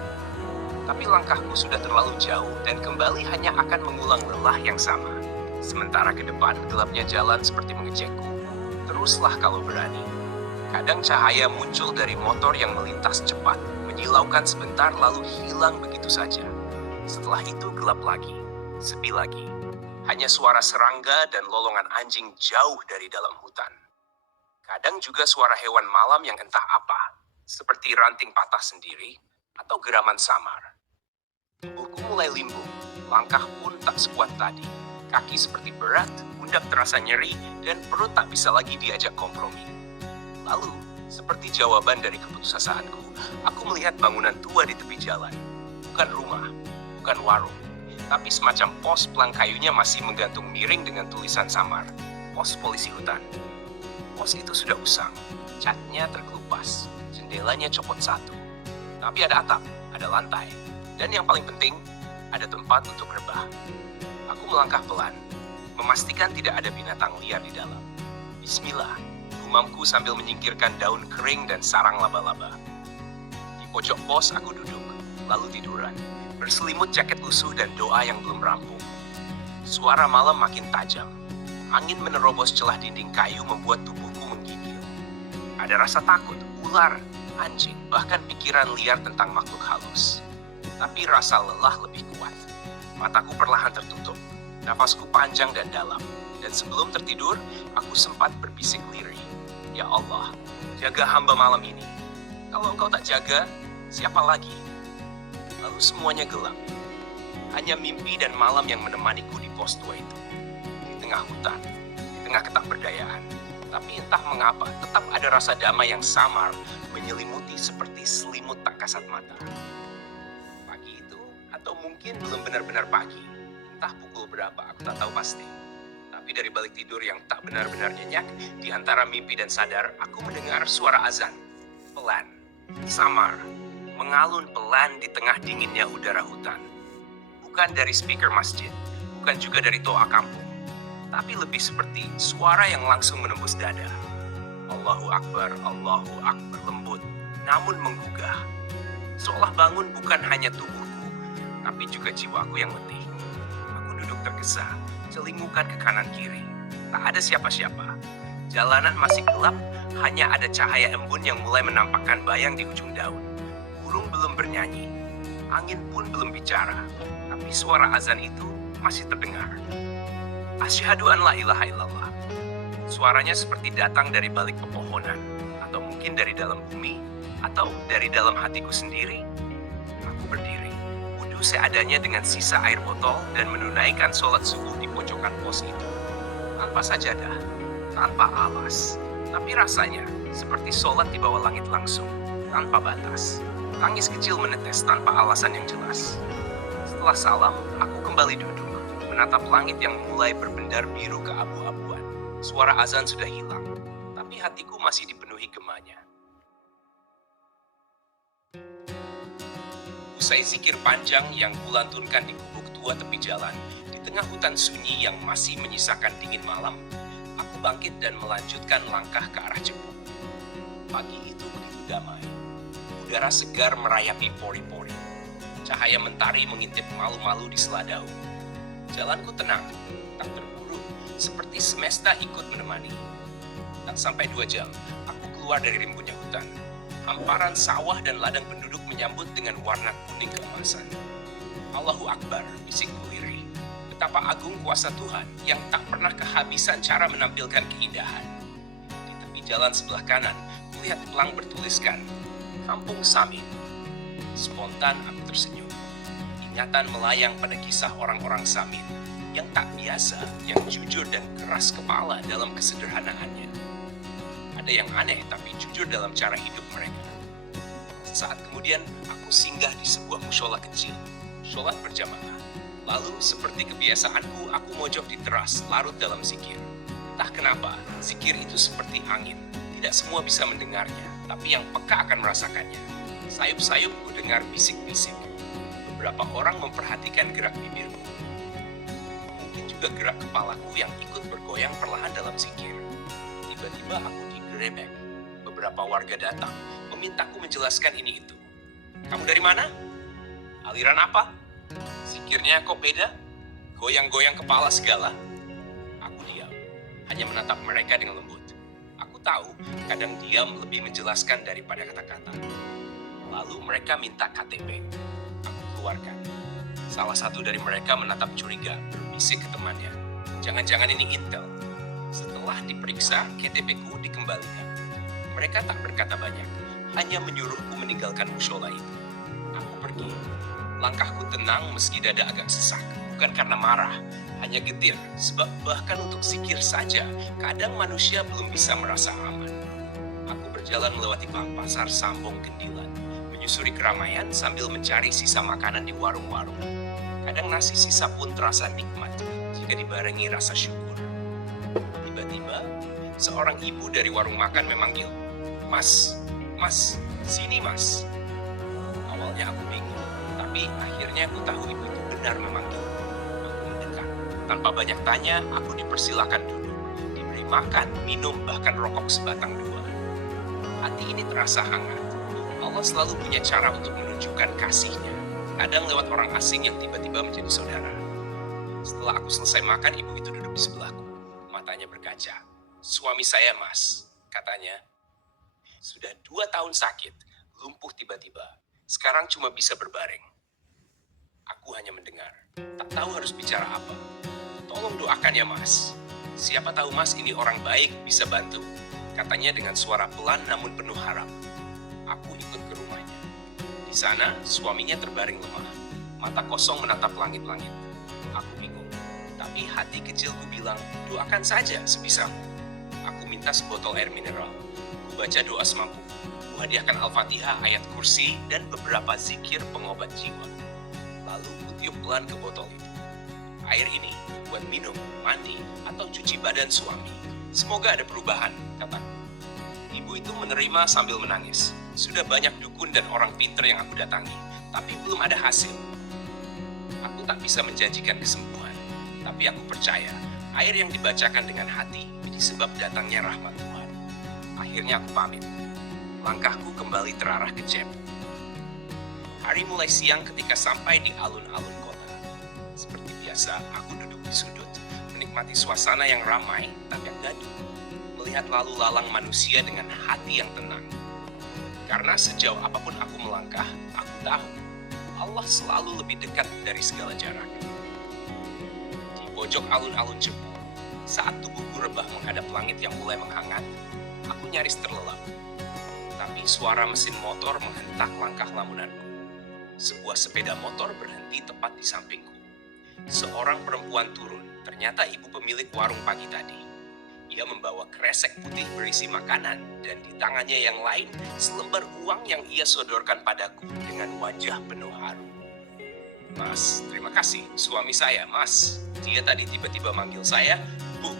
Tapi langkahku sudah terlalu jauh dan kembali hanya akan mengulang lelah yang sama. Sementara ke depan gelapnya jalan seperti mengejekku. Teruslah kalau berani. Kadang cahaya muncul dari motor yang melintas cepat, menyilaukan sebentar lalu hilang begitu saja. Setelah itu gelap lagi, sepi lagi. Hanya suara serangga dan lolongan anjing jauh dari dalam hutan. Kadang juga suara hewan malam yang entah apa, seperti ranting patah sendiri atau geraman samar. Tubuhku mulai limbung, langkah pun tak sekuat tadi. Kaki seperti berat, pundak terasa nyeri, dan perut tak bisa lagi diajak kompromi. Lalu, seperti jawaban dari keputusasaan,ku aku melihat bangunan tua di tepi jalan. Bukan rumah, bukan warung, tapi semacam pos pelang kayunya masih menggantung miring dengan tulisan samar, pos polisi hutan. Pos itu sudah usang, catnya terkelupas, jendelanya copot satu. Tapi ada atap, ada lantai, dan yang paling penting, ada tempat untuk rebah. Aku melangkah pelan, memastikan tidak ada binatang liar di dalam. Bismillah, gumamku sambil menyingkirkan daun kering dan sarang laba-laba. Di pojok pos aku duduk, lalu tiduran, berselimut jaket lusuh dan doa yang belum rampung. Suara malam makin tajam. Angin menerobos celah dinding kayu membuat tubuhku menggigil. Ada rasa takut, ular, anjing, bahkan pikiran liar tentang makhluk halus. Tapi rasa lelah lebih kuat. Mataku perlahan tertutup, nafasku panjang dan dalam. Dan sebelum tertidur, aku sempat berbisik lirih. Ya Allah, jaga hamba malam ini. Kalau engkau tak jaga, siapa lagi? Lalu semuanya gelap. Hanya mimpi dan malam yang menemaniku di pos tua itu. Di tengah hutan, di tengah ketakberdayaan. Tapi entah mengapa, tetap ada rasa damai yang samar menyelimuti seperti selimut tak kasat mata. Pagi itu, atau mungkin belum benar-benar pagi. Entah pukul berapa, aku tak tahu pasti. Tapi dari balik tidur yang tak benar-benar nyenyak, di antara mimpi dan sadar, aku mendengar suara azan. Pelan, samar, mengalun pelan di tengah dinginnya udara hutan. Bukan dari speaker masjid, bukan juga dari toa kampung, tapi lebih seperti suara yang langsung menembus dada. Allahu Akbar, lembut, namun menggugah. Seolah bangun bukan hanya tubuhku, tapi juga jiwaku yang letih. Aku duduk tergesa, celingukan ke kanan kiri. Tak ada siapa-siapa. Jalanan masih gelap, hanya ada cahaya embun yang mulai menampakkan bayang di ujung daun. Burung belum bernyanyi, angin pun belum bicara, tapi suara azan itu masih terdengar. Asyhadu an la ilaha illallah. Suaranya seperti datang dari balik pepohonan, atau mungkin dari dalam bumi, atau dari dalam hatiku sendiri. Aku berdiri, wudhu seadanya dengan sisa air botol dan menunaikan sholat subuh di pojokan pos itu. Tanpa sajadah, tanpa alas, tapi rasanya seperti sholat di bawah langit langsung, tanpa batas. Tangis kecil menetes tanpa alasan yang jelas. Setelah salam, aku kembali duduk, menatap langit yang mulai berbendar biru keabu-abuan. Suara azan sudah hilang, tapi hatiku masih dipenuhi gemanya. Usai zikir panjang yang kulantunkan di gubuk tua tepi jalan, di tengah hutan sunyi yang masih menyisakan dingin malam, aku bangkit dan melanjutkan langkah ke arah jeput. Pagi itu begitu damai. Udara segar merayapi pori-pori. Cahaya mentari mengintip malu-malu di sela daun. Jalanku tenang, tak terburu, seperti semesta ikut menemani. Tak sampai 2 jam, aku keluar dari rimbunnya hutan. Hamparan sawah dan ladang penduduk menyambut dengan warna kuning keemasan. Allahu Akbar, bisikku lirih. Betapa agung kuasa Tuhan yang tak pernah kehabisan cara menampilkan keindahan. Di tepi jalan sebelah kanan, kulihat pelang bertuliskan, Kampung Samin. Spontan aku tersenyum. Ingatan melayang pada kisah orang-orang Samin yang tak biasa, yang jujur dan keras kepala dalam kesederhanaannya. Ada yang aneh tapi jujur dalam cara hidup mereka. Saat kemudian aku singgah di sebuah mushola kecil, sholat berjamaah. Lalu seperti kebiasaanku, aku mojok di teras, larut dalam zikir. Entah kenapa, zikir itu seperti angin. Tidak semua bisa mendengarnya, tapi yang peka akan merasakannya. Sayup-sayup ku dengar bisik-bisik. Beberapa orang memperhatikan gerak bibirku. Mungkin juga gerak kepalaku yang ikut bergoyang perlahan dalam zikir. Tiba-tiba aku digerebek. Beberapa warga datang, memintaku menjelaskan ini itu. Kamu dari mana? Aliran apa? Zikirnya kok beda? Goyang-goyang kepala segala? Aku diam, hanya menatap mereka dengan lembut. Aku tahu, kadang diam lebih menjelaskan daripada kata-kata. Lalu mereka minta KTP. Aku keluarkan. Salah satu dari mereka menatap curiga, berbisik ke temannya. Jangan-jangan ini intel. Setelah diperiksa, KTP-ku dikembalikan. Mereka tak berkata banyak, hanya menyuruhku meninggalkan mushola itu. Aku pergi. Langkahku tenang meski dada agak sesak. Bukan karena marah, hanya getir. Sebab bahkan untuk zikir saja, kadang manusia belum bisa merasa aman. Aku berjalan melewati pasar Sambong Gendilan, menyusuri keramaian sambil mencari sisa makanan di warung-warung. Kadang nasi sisa pun terasa nikmat jika dibarengi rasa syukur. Tiba-tiba, seorang ibu dari warung makan memanggil, "Mas, mas, sini mas." Awalnya aku bingung, tapi akhirnya aku tahu ibu itu benar memanggil. Aku mendekat. Tanpa banyak tanya, aku dipersilakan duduk. Diberi makan, minum, bahkan rokok sebatang dua. Hati ini terasa hangat. Allah selalu punya cara untuk menunjukkan kasih-Nya. Kadang lewat orang asing yang tiba-tiba menjadi saudara. Setelah aku selesai makan, ibu itu duduk di sebelahku. Matanya berkaca. "Suami saya, mas," katanya. "Sudah 2 tahun sakit, lumpuh tiba-tiba. Sekarang cuma bisa berbaring." Aku hanya mendengar. Tak tahu harus bicara apa. "Tolong doakan ya mas. Siapa tahu mas ini orang baik, bisa bantu," katanya dengan suara pelan namun penuh harap. Aku ikut ke rumahnya. Di sana, suaminya terbaring lemah. Mata kosong menatap langit-langit. Aku bingung. Tapi hati kecilku bilang, doakan saja sebisamu. Aku minta sebotol air mineral. Ku baca doa semampuku. Ku hadiahkan Al-Fatihah, ayat kursi, dan beberapa zikir pengobat jiwa. Lalu ku tiup pelan ke botol itu. "Air ini buat minum, mandi, atau cuci badan suami. Semoga ada perubahan," kataku. Ibu itu menerima sambil menangis. Sudah banyak dukun dan orang pinter yang aku datangi, tapi belum ada hasil. Aku tak bisa menjanjikan kesembuhan, tapi aku percaya air yang dibacakan dengan hati menjadi sebab datangnya rahmat Tuhan. Akhirnya aku pamit. Langkahku kembali terarah ke Jep. Hari mulai siang ketika sampai di alun-alun kota. Seperti biasa, aku duduk di sudut, menikmati suasana yang ramai tapi yang gaduh. Melihat lalu lalang manusia dengan hati yang tenang. Karena sejauh apapun aku melangkah, aku tahu Allah selalu lebih dekat dari segala jarak. Di pojok alun-alun Cepu, saat tubuhku rebah menghadap langit yang mulai menghangat, aku nyaris terlelap. Tapi suara mesin motor menghentak langkah lamunanku. Sebuah sepeda motor berhenti tepat di sampingku. Seorang perempuan turun, ternyata ibu pemilik warung pagi tadi. Ia membawa kresek putih berisi makanan dan di tangannya yang lain selembar uang yang ia sodorkan padaku dengan wajah penuh haru. "Mas, terima kasih, suami saya, mas. Dia tadi tiba-tiba manggil saya, Bu."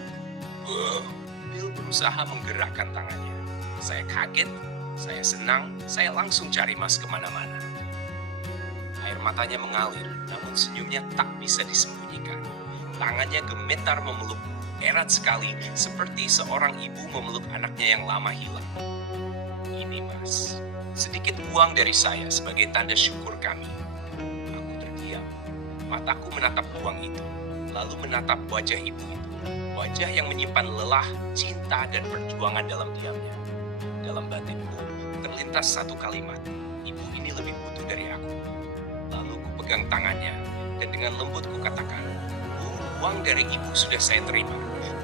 Bill berusaha menggerakkan tangannya. Saya kaget, saya senang, saya langsung cari mas kemana-mana. Air matanya mengalir, namun senyumnya tak bisa disembunyikan. Tangannya gemetar memelukku. Erat sekali, seperti seorang ibu memeluk anaknya yang lama hilang. "Ini mas, sedikit uang dari saya sebagai tanda syukur kami." Aku terdiam. Mataku menatap uang itu, lalu menatap wajah ibu itu. Wajah yang menyimpan lelah, cinta, dan perjuangan dalam diamnya. Dalam batinku, terlintas satu kalimat, ibu ini lebih butuh dari aku. Lalu ku pegang tangannya, dan dengan lembut ku katakan, "Bu, uang dari ibu sudah saya terima.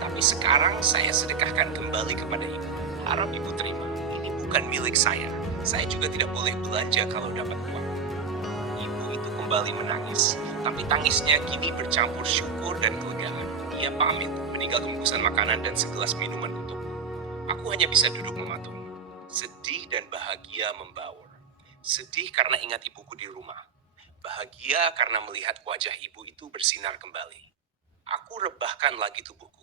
Tapi sekarang saya sedekahkan kembali kepada ibu. Harap ibu terima. Ini bukan milik saya. Saya juga tidak boleh belanja kalau dapat uang." Ibu itu kembali menangis. Tapi tangisnya kini bercampur syukur dan kelegaan. Ia pamit, meninggalkan bungkusan makanan dan segelas minuman untukku. Aku hanya bisa duduk mematung. Sedih dan bahagia membaur. Sedih karena ingat ibuku di rumah. Bahagia karena melihat wajah ibu itu bersinar kembali. Aku rebahkan lagi tubuhku.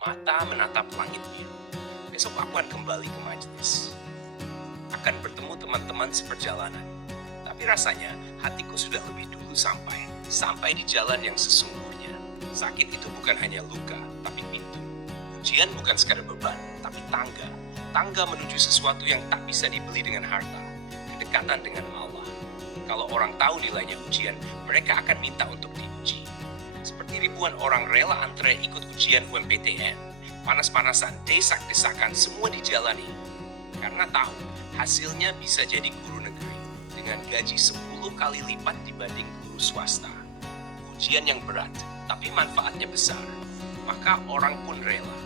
Mata menatap langit biru. Besok aku akan kembali ke majelis. Akan bertemu teman-teman seperjalanan. Tapi rasanya hatiku sudah lebih dulu sampai di jalan yang sesungguhnya. Sakit itu bukan hanya luka, tapi pintu. Ujian bukan sekadar beban, tapi tangga. Tangga menuju sesuatu yang tak bisa dibeli dengan harta. Kedekatan dengan Allah. Kalau orang tahu nilainya ujian, mereka akan minta untuk diuji. Seperti ribuan orang rela antre ikut ujian UMPTN. Panas-panasan, desak-desakan, semua dijalani. Karena tahu hasilnya bisa jadi guru negeri dengan gaji 10 10 kali lipat dibanding guru swasta. Ujian yang berat, tapi manfaatnya besar. Maka orang pun rela.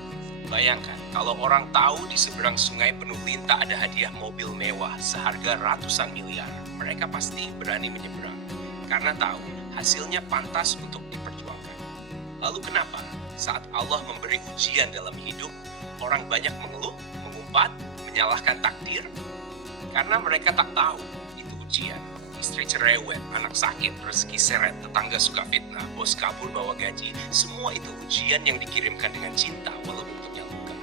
Bayangkan, kalau orang tahu di seberang sungai penuh lintah ada hadiah mobil mewah seharga ratusan miliar, mereka pasti berani menyeberang. Karena tahu, hasilnya pantas untuk diperjuangkan. Lalu kenapa saat Allah memberi ujian dalam hidup, orang banyak mengeluh, mengumpat, menyalahkan takdir? Karena mereka tak tahu itu ujian. Istri cerewet, anak sakit, rezeki seret, tetangga suka fitnah, bos kabur bawa gaji. Semua itu ujian yang dikirimkan dengan cinta walau bentuknya luka.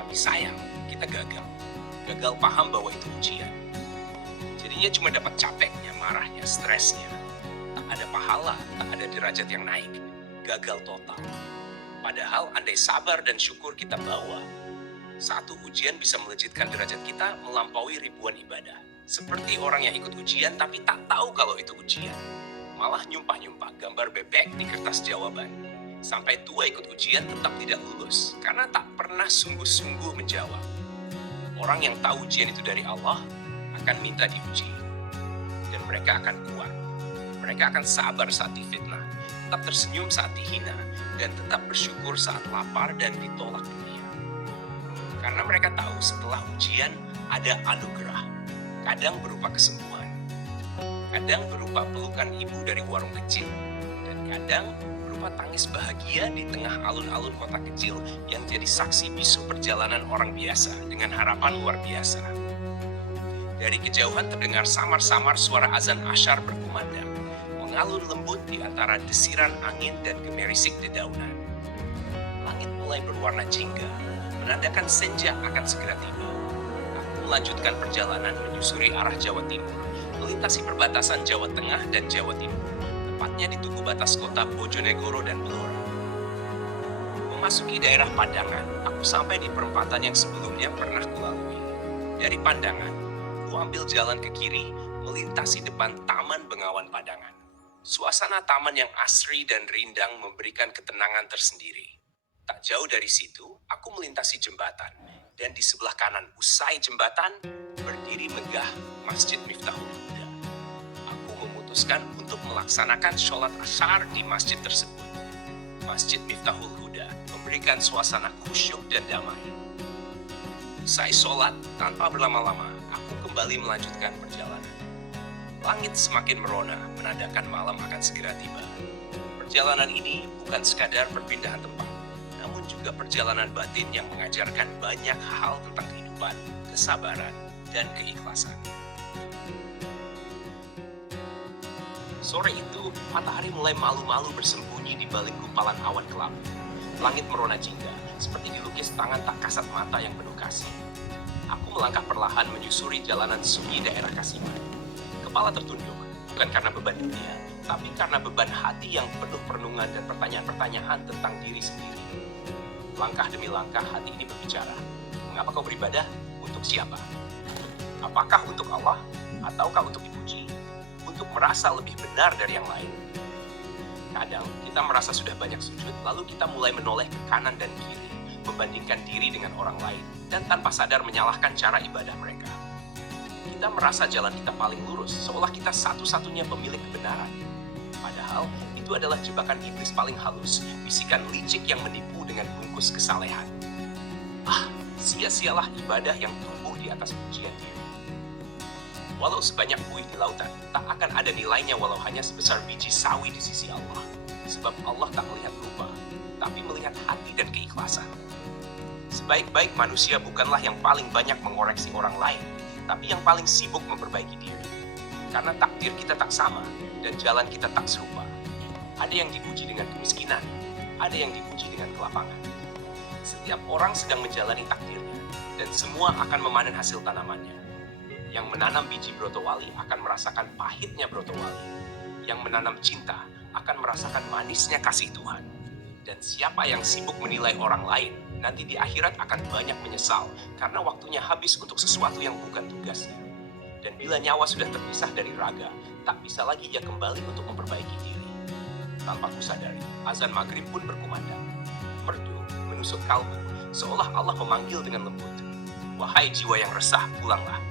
Tapi sayang, kita gagal. Gagal paham bahwa itu ujian. Jadinya cuma dapat capeknya, marahnya, stresnya. Tak ada pahala, tak ada derajat yang naik. Gagal total. Padahal andai sabar dan syukur kita bawa, satu ujian bisa melejitkan derajat kita melampaui ribuan ibadah. Seperti orang yang ikut ujian tapi tak tahu kalau itu ujian. Malah nyumpah-nyumpah gambar bebek di kertas jawaban. Sampai tua ikut ujian tetap tidak lulus karena tak pernah sungguh-sungguh menjawab. Orang yang tahu ujian itu dari Allah akan minta diuji. Dan mereka akan kuat. Mereka akan sabar saat difitnah, tetap tersenyum saat dihina, dan tetap bersyukur saat lapar dan ditolak dunia. Karena mereka tahu setelah ujian ada anugerah. Kadang berupa kesembuhan, kadang berupa pelukan ibu dari warung kecil, dan kadang berupa tangis bahagia di tengah alun-alun kota kecil yang jadi saksi bisu perjalanan orang biasa dengan harapan luar biasa. Dari kejauhan terdengar samar-samar suara azan asyar berkumandang, mengalun lembut di antara desiran angin dan gemerisik dedaunan. Langit mulai berwarna jingga, menandakan senja akan segera tiba. Melanjutkan perjalanan menyusuri arah Jawa Timur, melintasi perbatasan Jawa Tengah dan Jawa Timur, tepatnya di tugu batas kota Bojonegoro dan Blora. Memasuki daerah Pandangan, aku sampai di perempatan yang sebelumnya pernah kulalui. Dari Pandangan, ku ambil jalan ke kiri, melintasi depan Taman Bengawan Pandangan. Suasana taman yang asri dan rindang memberikan ketenangan tersendiri. Tak jauh dari situ, aku melintasi jembatan. Dan di sebelah kanan usai jembatan, berdiri megah Masjid Miftahul Huda. Aku memutuskan untuk melaksanakan sholat asyar di masjid tersebut. Masjid Miftahul Huda memberikan suasana khusyuk dan damai. Usai sholat, tanpa berlama-lama, aku kembali melanjutkan perjalanan. Langit semakin merona, menandakan malam akan segera tiba. Perjalanan ini bukan sekadar perpindahan tempat, namun juga perjalanan batin yang mengajarkan banyak hal tentang kehidupan, kesabaran, dan keikhlasan. Sore itu, matahari mulai malu-malu bersembunyi di balik gumpalan awan kelabu. Langit merona jingga, seperti dilukis tangan tak kasat mata yang penuh kasih. Aku melangkah perlahan menyusuri jalanan sunyi daerah Kasiman. Kepala tertunduk, bukan karena beban dunia, tapi karena beban hati yang penuh perenungan dan pertanyaan-pertanyaan tentang diri sendiri. Langkah demi langkah hati ini berbicara. Mengapa kau beribadah? Untuk siapa? Apakah untuk Allah? Ataukah untuk dipuji? Untuk merasa lebih benar dari yang lain? Kadang kita merasa sudah banyak sujud, lalu kita mulai menoleh ke kanan dan kiri, membandingkan diri dengan orang lain, dan tanpa sadar menyalahkan cara ibadah mereka. Kita merasa jalan kita paling lurus, seolah kita satu-satunya pemilik kebenaran. Padahal, itu adalah jebakan iblis paling halus, bisikan licik yang menipu dengan bungkus kesalehan. Sia-sialah ibadah yang tumbuh di atas pujian diri. Walau sebanyak buih di lautan, tak akan ada nilainya walau hanya sebesar biji sawi di sisi Allah. Sebab Allah tak melihat rupa, tapi melihat hati dan keikhlasan. Sebaik-baik manusia bukanlah yang paling banyak mengoreksi orang lain, tapi yang paling sibuk memperbaiki diri. Karena takdir kita tak sama, dan jalan kita tak serupa. Ada yang dipuji dengan kemiskinan, ada yang dipuji dengan kelapangan. Setiap orang sedang menjalani takdirnya, dan semua akan memanen hasil tanamannya. Yang menanam biji brotowali akan merasakan pahitnya brotowali. Yang menanam cinta akan merasakan manisnya kasih Tuhan. Dan siapa yang sibuk menilai orang lain, nanti di akhirat akan banyak menyesal karena waktunya habis untuk sesuatu yang bukan tugasnya. Dan bila nyawa sudah terpisah dari raga, tak bisa lagi ia kembali untuk memperbaiki diri. Tanpa kusadari, azan maghrib pun berkumandang. Merdu, menusuk kalbu, seolah Allah memanggil dengan lembut. Wahai jiwa yang resah, pulanglah.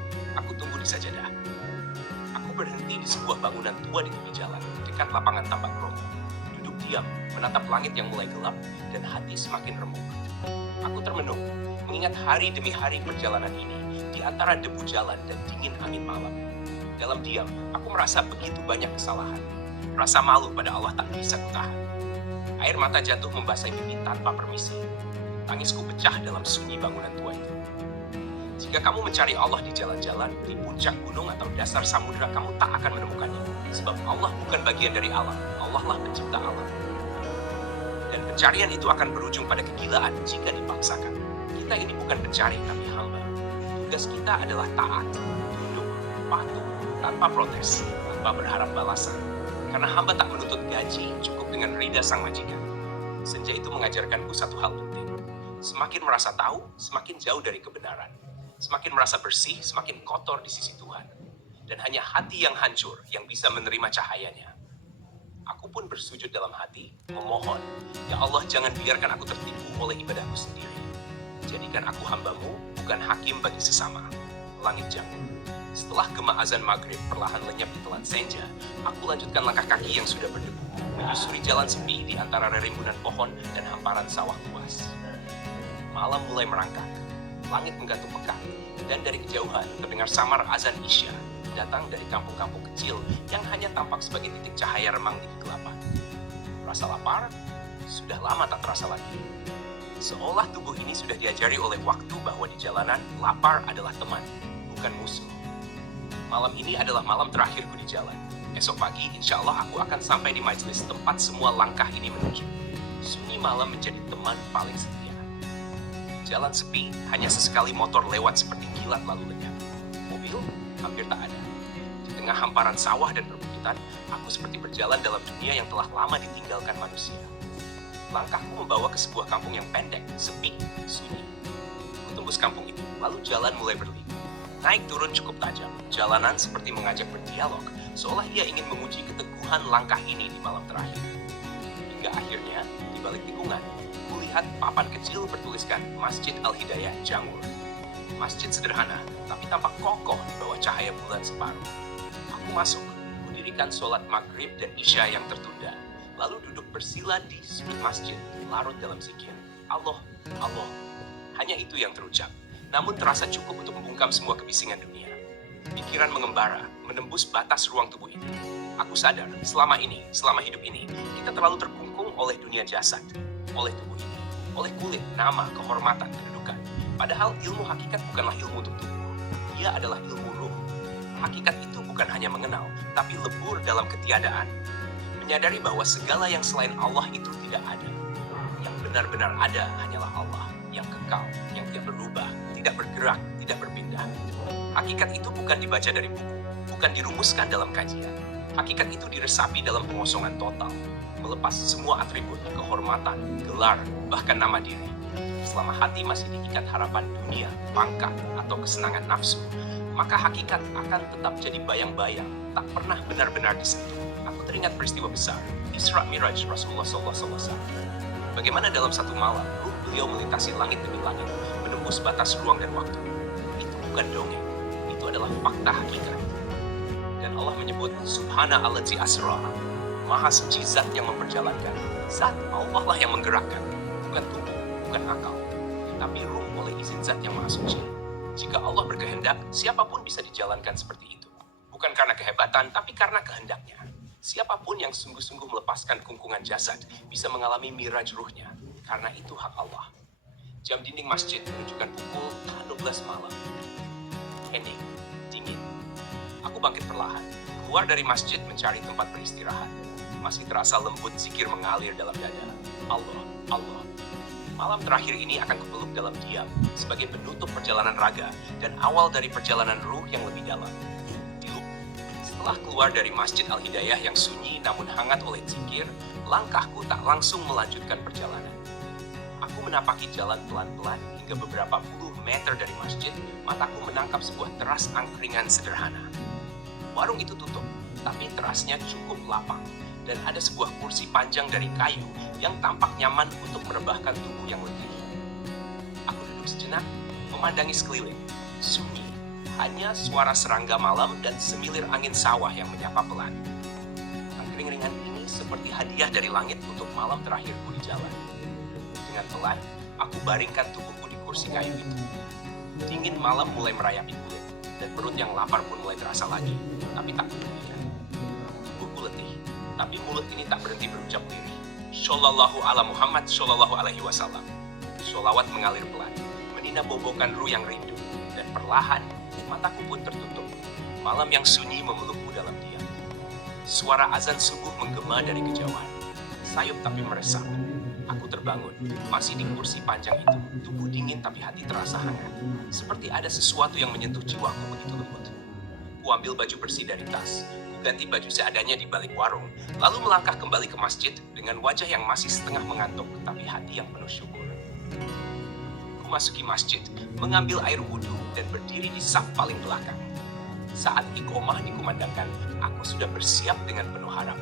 Aku tunggu di sajadah. Aku Aku berhenti di sebuah bangunan tua di tepi jalan, dekat lapangan tambak Bromo. Duduk diam, menatap langit yang mulai gelap, dan hati semakin remuk. Aku termenung, mengingat hari demi hari perjalanan ini, di antara debu jalan dan dingin angin malam. Dalam diam, aku merasa begitu banyak kesalahan. Rasa malu pada Allah tak bisa kutahan. Air mata jatuh membasahi pipi tanpa permisi. Tangisku pecah dalam sunyi bangunan tua itu. Jika kamu mencari Allah di jalan-jalan, di puncak gunung atau dasar samudera, kamu tak akan menemukannya. Sebab Allah bukan bagian dari alam. Allah lah pencipta alam. Dan pencarian itu akan berujung pada kegilaan jika dipaksakan. Kita ini bukan pencari, tapi hamba. Tugas kita adalah taat, tunduk, patuh, tanpa protes, tanpa berharap balasan. Karena hamba tak menuntut gaji, cukup dengan ridha sang majikan. Senja itu mengajarkanku satu hal penting. Semakin merasa tahu, semakin jauh dari kebenaran. Semakin merasa bersih, semakin kotor di sisi Tuhan. Dan hanya hati yang hancur yang bisa menerima cahayanya. Aku pun bersujud dalam hati, memohon, ya Allah jangan biarkan aku tertipu oleh ibadahku sendiri. Jadikan aku hambamu, bukan hakim bagi sesama. Langit jangan. Setelah gema azan maghrib perlahan lenyap di telan senja, aku lanjutkan langkah kaki yang sudah berdebu, menyusuri jalan sepi di antara rerimbunan pohon dan hamparan sawah luas. Malam mulai merangkak, langit menggantung pekat, dan dari kejauhan terdengar samar azan Isya, datang dari kampung-kampung kecil yang hanya tampak sebagai titik cahaya remang di kegelapan. Rasa lapar? Sudah lama tak terasa lagi. Seolah tubuh ini sudah diajari oleh waktu bahwa di jalanan, lapar adalah teman, bukan musuh. Malam ini adalah malam terakhirku di jalan. Esok pagi, insya Allah aku akan sampai di majelis tempat semua langkah ini menuju. Sunyi malam menjadi teman paling setia. Jalan sepi, hanya sesekali motor lewat seperti kilat lalu lenyap. Mobil hampir tak ada. Di tengah hamparan sawah dan perbukitan, aku seperti berjalan dalam dunia yang telah lama ditinggalkan manusia. Langkahku membawa ke sebuah kampung yang pendek, sepi, sunyi. Ku tembus kampung itu, lalu jalan mulai berliku. Naik turun cukup tajam, jalanan seperti mengajak berdialog, seolah ia ingin menguji keteguhan langkah ini di malam terakhir. Hingga akhirnya, di balik tikungan, kulihat papan kecil bertuliskan Masjid Al-Hidayah Jangur. Masjid sederhana, tapi tampak kokoh di bawah cahaya bulan separuh. Aku masuk, mendirikan sholat maghrib dan isya yang tertunda, lalu duduk bersila di sudut masjid, larut dalam zikir. Allah, Allah. Hanya itu yang terucap. Namun terasa cukup untuk membungkam semua kebisingan dunia. Pikiran mengembara, menembus batas ruang tubuh ini. Aku sadar, selama hidup ini, kita terlalu terkungkung oleh dunia jasad, oleh tubuh ini, oleh kulit, nama, kehormatan, kedudukan. Padahal ilmu hakikat bukanlah ilmu untuk tubuh. Ia adalah ilmu ruh. Hakikat itu bukan hanya mengenal, tapi lebur dalam ketiadaan. Menyadari bahwa segala yang selain Allah itu tidak ada. Yang benar-benar ada hanyalah Allah, yang kekal, yang tidak berubah, tidak bergerak, tidak berpindah. Hakikat itu bukan dibaca dari buku, bukan dirumuskan dalam kajian. Hakikat itu diresapi dalam pengosongan total, melepas semua atribut, kehormatan, gelar, bahkan nama diri. Selama hati masih diikat harapan dunia, pangkat, atau kesenangan nafsu, maka hakikat akan tetap jadi bayang-bayang, tak pernah benar-benar disentuh. Aku teringat peristiwa besar, Isra Miraj Rasulullah SAW. Bagaimana dalam satu malam, ruh beliau melintasi langit demi langit, menembus batas ruang dan waktu. Itu bukan dongeng, itu adalah fakta hakikat. Dan Allah menyebut, Subhanalladzi asra, Maha suci zat yang memperjalankan. Zat Allah lah yang menggerakkan, bukan tubuh, bukan akal, tapi ruh oleh izin zat yang maha suci. Jika Allah berkehendak, siapapun bisa dijalankan seperti itu. Bukan karena kehebatan, tapi karena kehendaknya. Siapapun yang sungguh-sungguh melepaskan kungkungan jasad bisa mengalami miraj ruhnya, karena itu hak Allah. Jam dinding masjid menunjukkan pukul 12 malam. Hening, dingin. Aku bangkit perlahan, keluar dari masjid mencari tempat beristirahat. Masih terasa lembut zikir mengalir dalam dada. Allah, Allah. Malam terakhir ini akan kupeluk dalam diam, sebagai penutup perjalanan raga dan awal dari perjalanan ruh yang lebih dalam. Setelah keluar dari Masjid Al-Hidayah yang sunyi namun hangat oleh zikir, langkahku tak langsung melanjutkan perjalanan. Aku menapaki jalan pelan-pelan hingga beberapa puluh meter dari masjid, mataku menangkap sebuah teras angkringan sederhana. Warung itu tutup, tapi terasnya cukup lapang, dan ada sebuah kursi panjang dari kayu yang tampak nyaman untuk merebahkan tubuh yang letih. Aku duduk sejenak, memandangi sekeliling, sunyi, Hanya suara serangga malam dan semilir angin sawah yang menyapa pelan. Angkring ringan ini seperti hadiah dari langit untuk malam terakhirku di jalan. Dengan pelan, aku baringkan tubuhku di kursi kayu itu. Dingin malam mulai merayapi kulit, dan perut yang lapar pun mulai terasa lagi, tapi tak kemudian. Tubuhku letih, tapi mulut ini tak berhenti berucap lirih. Shallallahu ala Muhammad, Shallallahu alaihi wasallam. Sholawat mengalir pelan, meninabobokan ruh yang rindu, dan perlahan mataku pun tertutup. Malam yang sunyi memelukku dalam diam. Suara azan subuh menggema dari kejauhan. Sayup tapi meresap. Aku terbangun, masih di kursi panjang itu. Tubuh dingin tapi hati terasa hangat. Seperti ada sesuatu yang menyentuh jiwaku begitu lembut. Ku ambil baju bersih dari tas. Ku ganti baju seadanya di balik warung. Lalu melangkah kembali ke masjid dengan wajah yang masih setengah mengantuk, tapi hati yang penuh syukur. Masuki masjid, mengambil air wudhu dan berdiri di saf paling belakang. Saat iqomah dikumandangkan, aku sudah bersiap dengan penuh harap.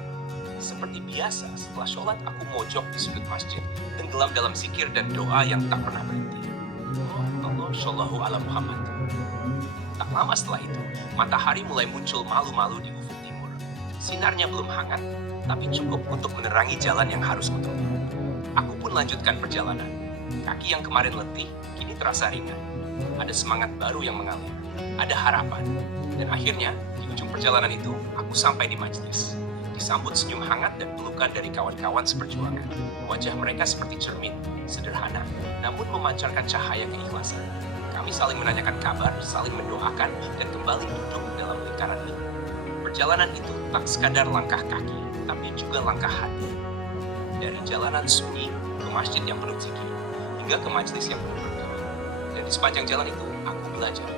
Seperti biasa, setelah sholat aku mojok di sudut masjid, tenggelam dalam zikir dan doa yang tak pernah berhenti. Allah Shallallahu ala Muhammad. Tak lama setelah itu, matahari mulai muncul malu-malu di ufuk timur. Sinarnya belum hangat, tapi cukup untuk menerangi jalan yang harus kutempuh. Aku pun lanjutkan perjalanan. Kaki yang kemarin letih, kini terasa ringan. Ada semangat baru yang mengalir. Ada harapan. Dan akhirnya, di ujung perjalanan itu, aku sampai di majelis. Disambut senyum hangat dan pelukan dari kawan-kawan seperjuangan. Wajah mereka seperti cermin, sederhana, namun memancarkan cahaya keikhlasan. Kami saling menanyakan kabar, saling mendoakan, dan kembali duduk dalam lingkaran ini. Perjalanan itu tak sekadar langkah kaki, tapi juga langkah hati. Dari jalanan sunyi ke masjid yang penuh zikir, hingga ke majelis yang penuh berdoa. Dan di sepanjang jalan itu, aku belajar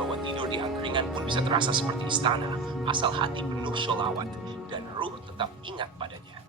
bahwa tidur di angkringan pun bisa terasa seperti istana, asal hati penuh sholawat dan ruh tetap ingat padanya.